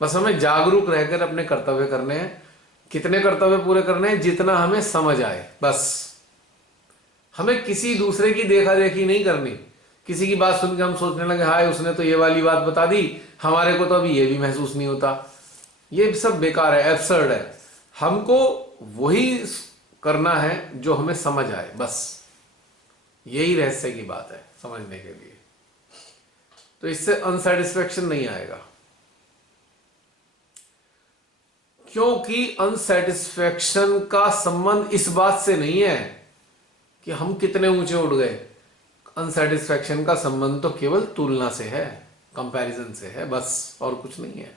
बस हमें जागरूक रहकर अपने कर्तव्य करने हैं। कितने कर्तव्य पूरे करने हैं? जितना हमें समझ आए, बस। हमें किसी दूसरे की देखा देखी नहीं करनी। किसी की बात सुन के हम सोचने लगे हाय उसने तो ये वाली बात बता दी, हमारे को तो अभी ये भी महसूस नहीं होता। ये सब बेकार है, एब्सर्ड है। हमको वही करना है जो हमें समझ आए, बस। यही रहस्य की बात है समझने के लिए। तो इससे अनसेटिस्फैक्शन नहीं आएगा, क्योंकि अनसेटिस्फैक्शन का संबंध इस बात से नहीं है कि हम कितने ऊंचे उड़ गए। अनसेटिस्फैक्शन का संबंध तो केवल तुलना से है, कंपैरिजन से है, बस, और कुछ नहीं है।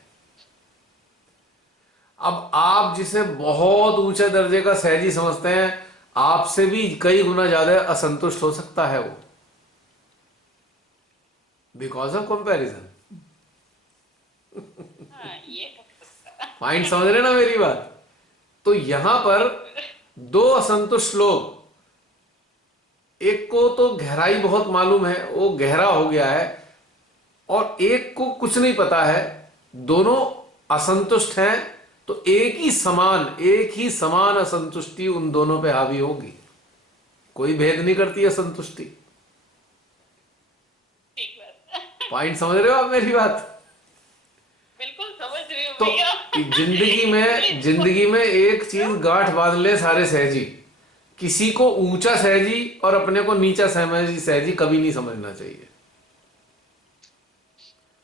अब आप जिसे बहुत ऊंचे दर्जे का सहजी समझते हैं, आपसे भी कई गुना ज्यादा असंतुष्ट हो सकता है वो, बिकॉज ऑफ कंपैरिजन। पॉइंट समझ रहे ना मेरी बात? तो यहां पर दो असंतुष्ट लोग, एक को तो गहराई बहुत मालूम है, वो गहरा हो गया है, और एक को कुछ नहीं पता है, दोनों असंतुष्ट हैं, तो एक ही समान असंतुष्टि उन दोनों पे हावी होगी। कोई भेद नहीं करती असंतुष्टि। पॉइंट समझ रहे हो आप मेरी बात? बिल्कुल समझ रही हूँ तो भैया। जिंदगी में एक चीज गांठ बांध ले सारे सहजी, किसी को ऊंचा सहजी और अपने को नीचा सहजी कभी नहीं समझना चाहिए।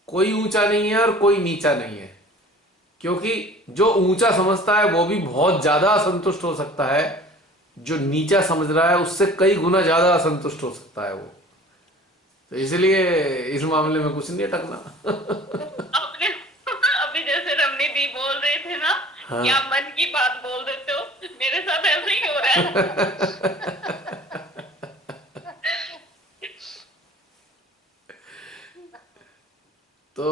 कोई ऊंचा नहीं है और कोई नीचा नहीं है, क्योंकि जो ऊंचा समझता है वो भी बहुत ज्यादा असंतुष्ट हो सकता है, जो नीचा समझ रहा है उससे कई गुना ज्यादा असंतुष्ट हो सकता है वो। तो इसलिए इस मामले में कुछ नहीं अटकना। आपने अभी जैसे रमनी दी बोल रहे थे ना हाँ। कि आप मन की बात बोल देते हो, मेरे साथ ऐसे ही हो रहा है। तो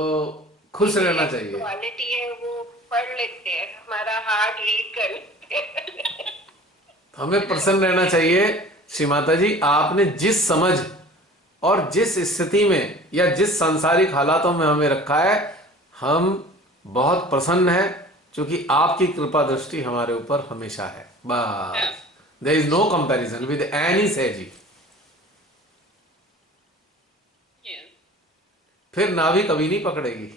खुश रहना चाहिए। क्वालिटी है वो पढ़ लेते हैं, हमारा हार्ट रीड कर लेते हैं। हमें प्रसन्न रहना चाहिए। श्री माता जी, आपने जिस समझ और जिस स्थिति में या जिस सांसारिक हालातों में हमें रखा है, हम बहुत प्रसन्न हैं, क्योंकि आपकी कृपा दृष्टि हमारे ऊपर हमेशा है। बस, there is no comparison with any सहजी। फिर नाभि कभी नहीं पकड़ेगी।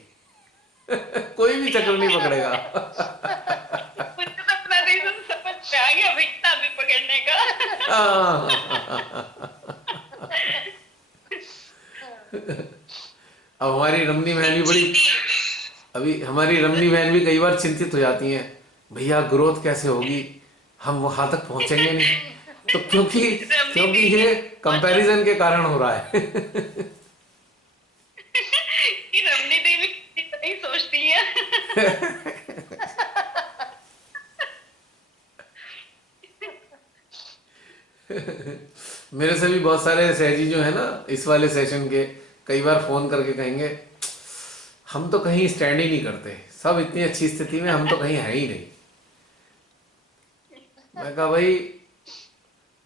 कोई भी चक्र नहीं पकड़ेगा। मुझे तो अपना रीजन समझ में आ गया विकता भी पकड़ने का। अब हमारी रमनी बहन भी बड़ी, अभी हमारी रमनी बहन भी कई बार चिंतित हो जाती हैं, भैया ग्रोथ कैसे होगी, हम वहां तक पहुंचेंगे नहीं। तो क्योंकि ये कंपैरिजन के कारण हो रहा है। कि रमनी दी भी कितना ही सोचती है। मेरे से भी बहुत सारे सहजी जो है ना इस वाले सेशन के, कई बार फोन करके कहेंगे हम तो कहीं स्टैंड ही नहीं करते, सब इतनी अच्छी स्थिति में, हम तो कहीं है ही नहीं। मैं कहा भाई,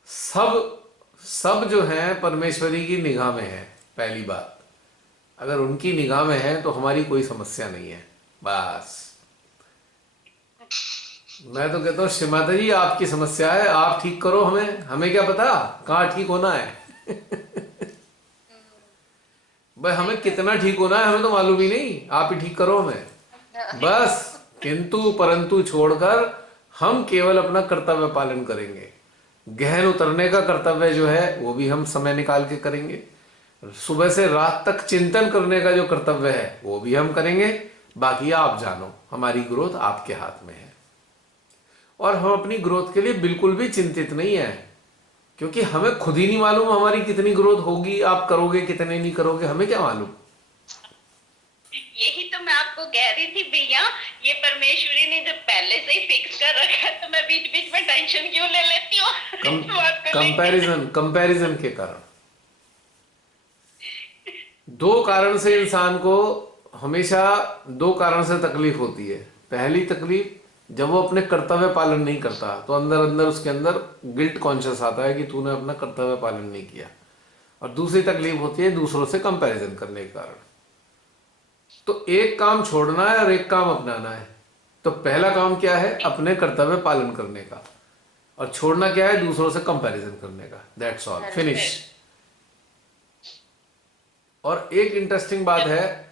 सब जो है परमेश्वरी की निगाह में है। पहली बात, अगर उनकी निगाह में है तो हमारी कोई समस्या नहीं है। बस मैं तो कहता हूँ श्री माता जी, आपकी समस्या है, आप ठीक करो, हमें क्या पता कहाँ ठीक होना है। भाई हमें कितना ठीक होना है हमें तो मालूम ही नहीं, आप ही ठीक करो हमें। बस किंतु परंतु छोड़कर हम केवल अपना कर्तव्य पालन करेंगे। गहन उतरने का कर्तव्य जो है वो भी हम समय निकाल के करेंगे। सुबह से रात तक चिंतन करने का जो कर्तव्य है वो भी हम करेंगे। बाकी आप जानो, हमारी ग्रोथ आपके हाथ में है। और हम अपनी ग्रोथ के लिए बिल्कुल भी चिंतित नहीं है, क्योंकि हमें खुद ही नहीं मालूम हमारी कितनी ग्रोथ होगी, आप करोगे कितने नहीं करोगे, हमें क्या मालूम। यही तो मैं आपको कह रही थी भैया, ये परमेश्वरी ने जब पहले से ही फिक्स कर रखा है तो मैं बीच बीच में टेंशन क्यों ले लेती हूँ। कंपैरिजन के कारण, दो कारण से इंसान को हमेशा दो कारण से तकलीफ होती है। पहली तकलीफ, जब वो अपने कर्तव्य पालन नहीं करता तो अंदर अंदर उसके अंदर गिल्ट कॉन्शियस आता है कि तूने अपना कर्तव्य पालन नहीं किया। और दूसरी तकलीफ होती है दूसरों से कंपैरिजन करने के कारण। तो एक काम छोड़ना है और एक काम अपनाना है। तो पहला काम क्या है, अपने कर्तव्य पालन करने का, और छोड़ना क्या है, दूसरों से कंपैरिजन करने का। That's all, finish. और एक इंटरेस्टिंग बात है,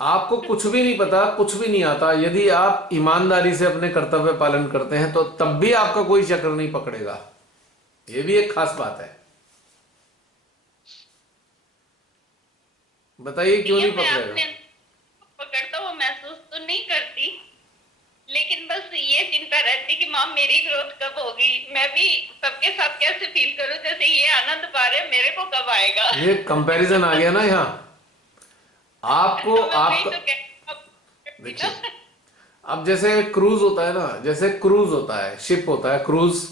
आपको कुछ भी नहीं पता, कुछ भी नहीं आता, यदि आप ईमानदारी से अपने कर्तव्य पालन करते हैं तो तब भी आपका कोई चक्र नहीं पकड़ेगा। यह भी एक खास बात है। बताइए क्यों नहीं पकड़ेगा। पकड़ता वो महसूस तो नहीं करती, लेकिन बस ये चिंता रहती कि माँ मेरी ग्रोथ कब होगी, मैं भी सबके साथ कैसे फील करूं, जैसे ये आनंद पा रहे मेरे को कब आएगा। ये कंपैरिजन आ गया ना यहाँ आपको। तो आप देखिए, अब जैसे क्रूज होता है ना, जैसे क्रूज होता है, शिप होता है क्रूज,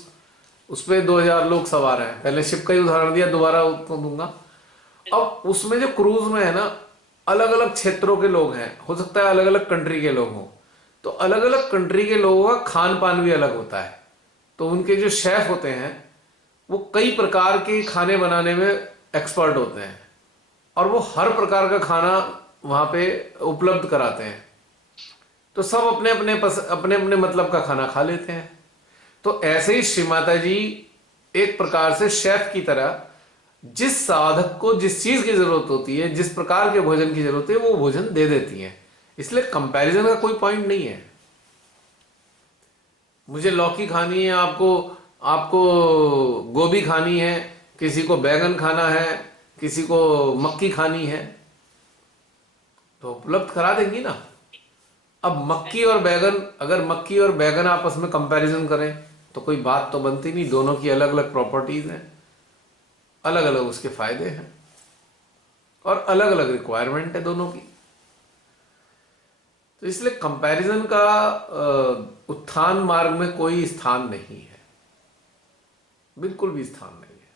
उसपे 2000 लोग सवार हैं। पहले शिप का ही उदाहरण दिया, दोबारा उसको दूंगा। अब उसमें जो क्रूज में है ना, अलग अलग क्षेत्रों के लोग हैं, हो सकता है अलग अलग कंट्री के लोग हों, तो अलग अलग कंट्री के लोगों का खान पान भी अलग होता है। तो उनके जो शेफ होते हैं वो कई प्रकार के खाने बनाने में एक्सपर्ट होते हैं, और वो हर प्रकार का खाना वहां पे उपलब्ध कराते हैं। तो सब अपने अपने मतलब का खाना खा लेते हैं। तो ऐसे ही श्री माता जी एक प्रकार से शेफ की तरह जिस साधक को जिस चीज की जरूरत होती है, जिस प्रकार के भोजन की जरूरत है, वो भोजन दे देती हैं। इसलिए कंपैरिजन का कोई पॉइंट नहीं है। मुझे लौकी खानी है, आपको गोभी खानी है, किसी को बैगन खाना है, किसी को मक्की खानी है, तो उपलब्ध करा देंगी ना। अब मक्की और बैगन, अगर मक्की और बैगन आपस में कंपैरिजन करें तो कोई बात तो बनती नहीं। दोनों की अलग अलग प्रॉपर्टीज हैं, अलग अलग उसके फायदे हैं। और अलग अलग रिक्वायरमेंट है दोनों की। तो इसलिए कंपैरिजन का उत्थान मार्ग में कोई स्थान नहीं है, बिल्कुल भी स्थान नहीं है।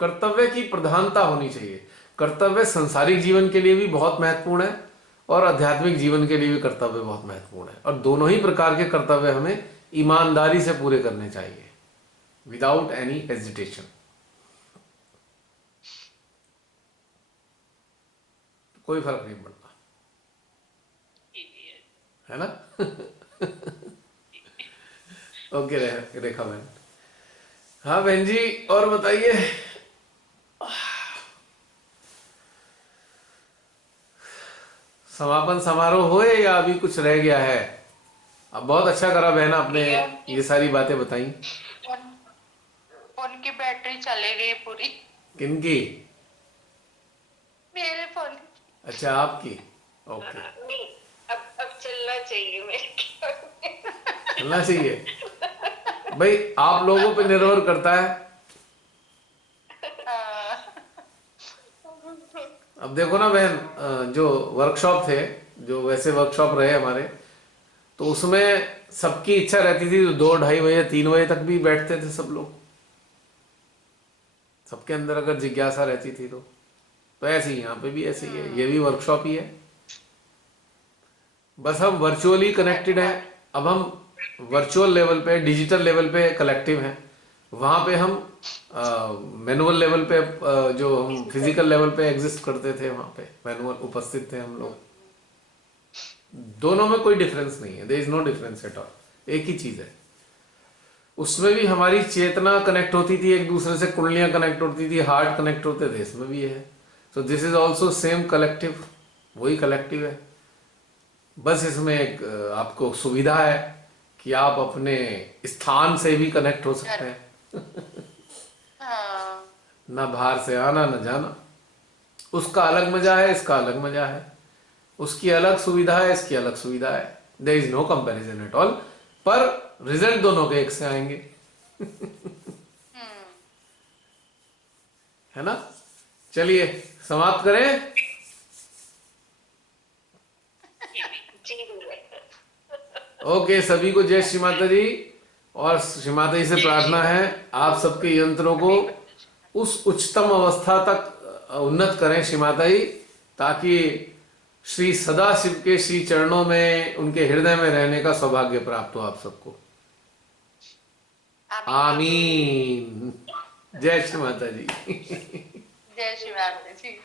कर्तव्य की प्रधानता होनी चाहिए। कर्तव्य सांसारिक जीवन के लिए भी बहुत महत्वपूर्ण है और आध्यात्मिक जीवन के लिए भी कर्तव्य बहुत महत्वपूर्ण है, और दोनों ही प्रकार के कर्तव्य हमें ईमानदारी से पूरे करने चाहिए, विदाउट एनी हेजिटेशन। कोई फर्क नहीं पड़ता, है ना? ओके रेखा बहन। हाँ बहन जी, और बताइए। समापन समारोह होए या अभी कुछ रह गया है? अब बहुत अच्छा करा बहन आपने ये सारी बातें बताई। फोन की बैटरी चले गई पूरी। किनकी? मेरे फोन। अच्छा, आपकी। ओके, नहीं, अब चलना चाहिए मेरे ख्याल। चलना चाहिए भाई, आप लोगों पे निर्भर करता है। अब देखो ना बहन, जो वर्कशॉप थे, जो वैसे वर्कशॉप रहे हमारे, तो उसमें सबकी इच्छा रहती थी तो 2-2:30 बजे 3 बजे तक भी बैठते थे सब लोग। सबके अंदर अगर जिज्ञासा रहती थी तो ऐसे ही यहाँ पे भी ऐसे ही है, ये भी वर्कशॉप ही है। बस हम वर्चुअली कनेक्टेड हैं। अब हम वर्चुअल लेवल पे, डिजिटल लेवल पे कलेक्टिव हैं। वहाँ पे हम मैनुअल लेवल पे, जो हम फिजिकल लेवल पे एग्जिस्ट करते थे, वहाँ पे मैनुअल उपस्थित थे हम लोग। दोनों में कोई डिफरेंस नहीं है, there is no difference at all, एक ही चीज है। उसमें भी हमारी चेतना कनेक्ट होती थी एक दूसरे से, कुंडलियां कनेक्ट होती थी, हार्ट कनेक्ट होते थे, इसमें भी है। सो this is also same collective, वही कलेक्टिव है। बस इसमें एक आपको सुविधा है कि आप अपने स्थान से भी कनेक्ट हो सकते हैं। ना बाहर से आना ना जाना। उसका अलग मजा है, इसका अलग मजा है। उसकी अलग सुविधा है, इसकी अलग सुविधा है। There is no comparison at all, पर रिजल्ट दोनों के एक से आएंगे। है ना? चलिए समाप्त करें। ओके, सभी को जय श्री माता जी। और श्री माता जी से प्रार्थना है आप सबके यंत्रों को उस उच्चतम अवस्था तक उन्नत करें श्री माता जी, ताकि श्री सदाशिव के श्री चरणों में, उनके हृदय में रहने का सौभाग्य प्राप्त हो आप सबको। आमीन। जय श्री माता जी। जय श्री माता जी।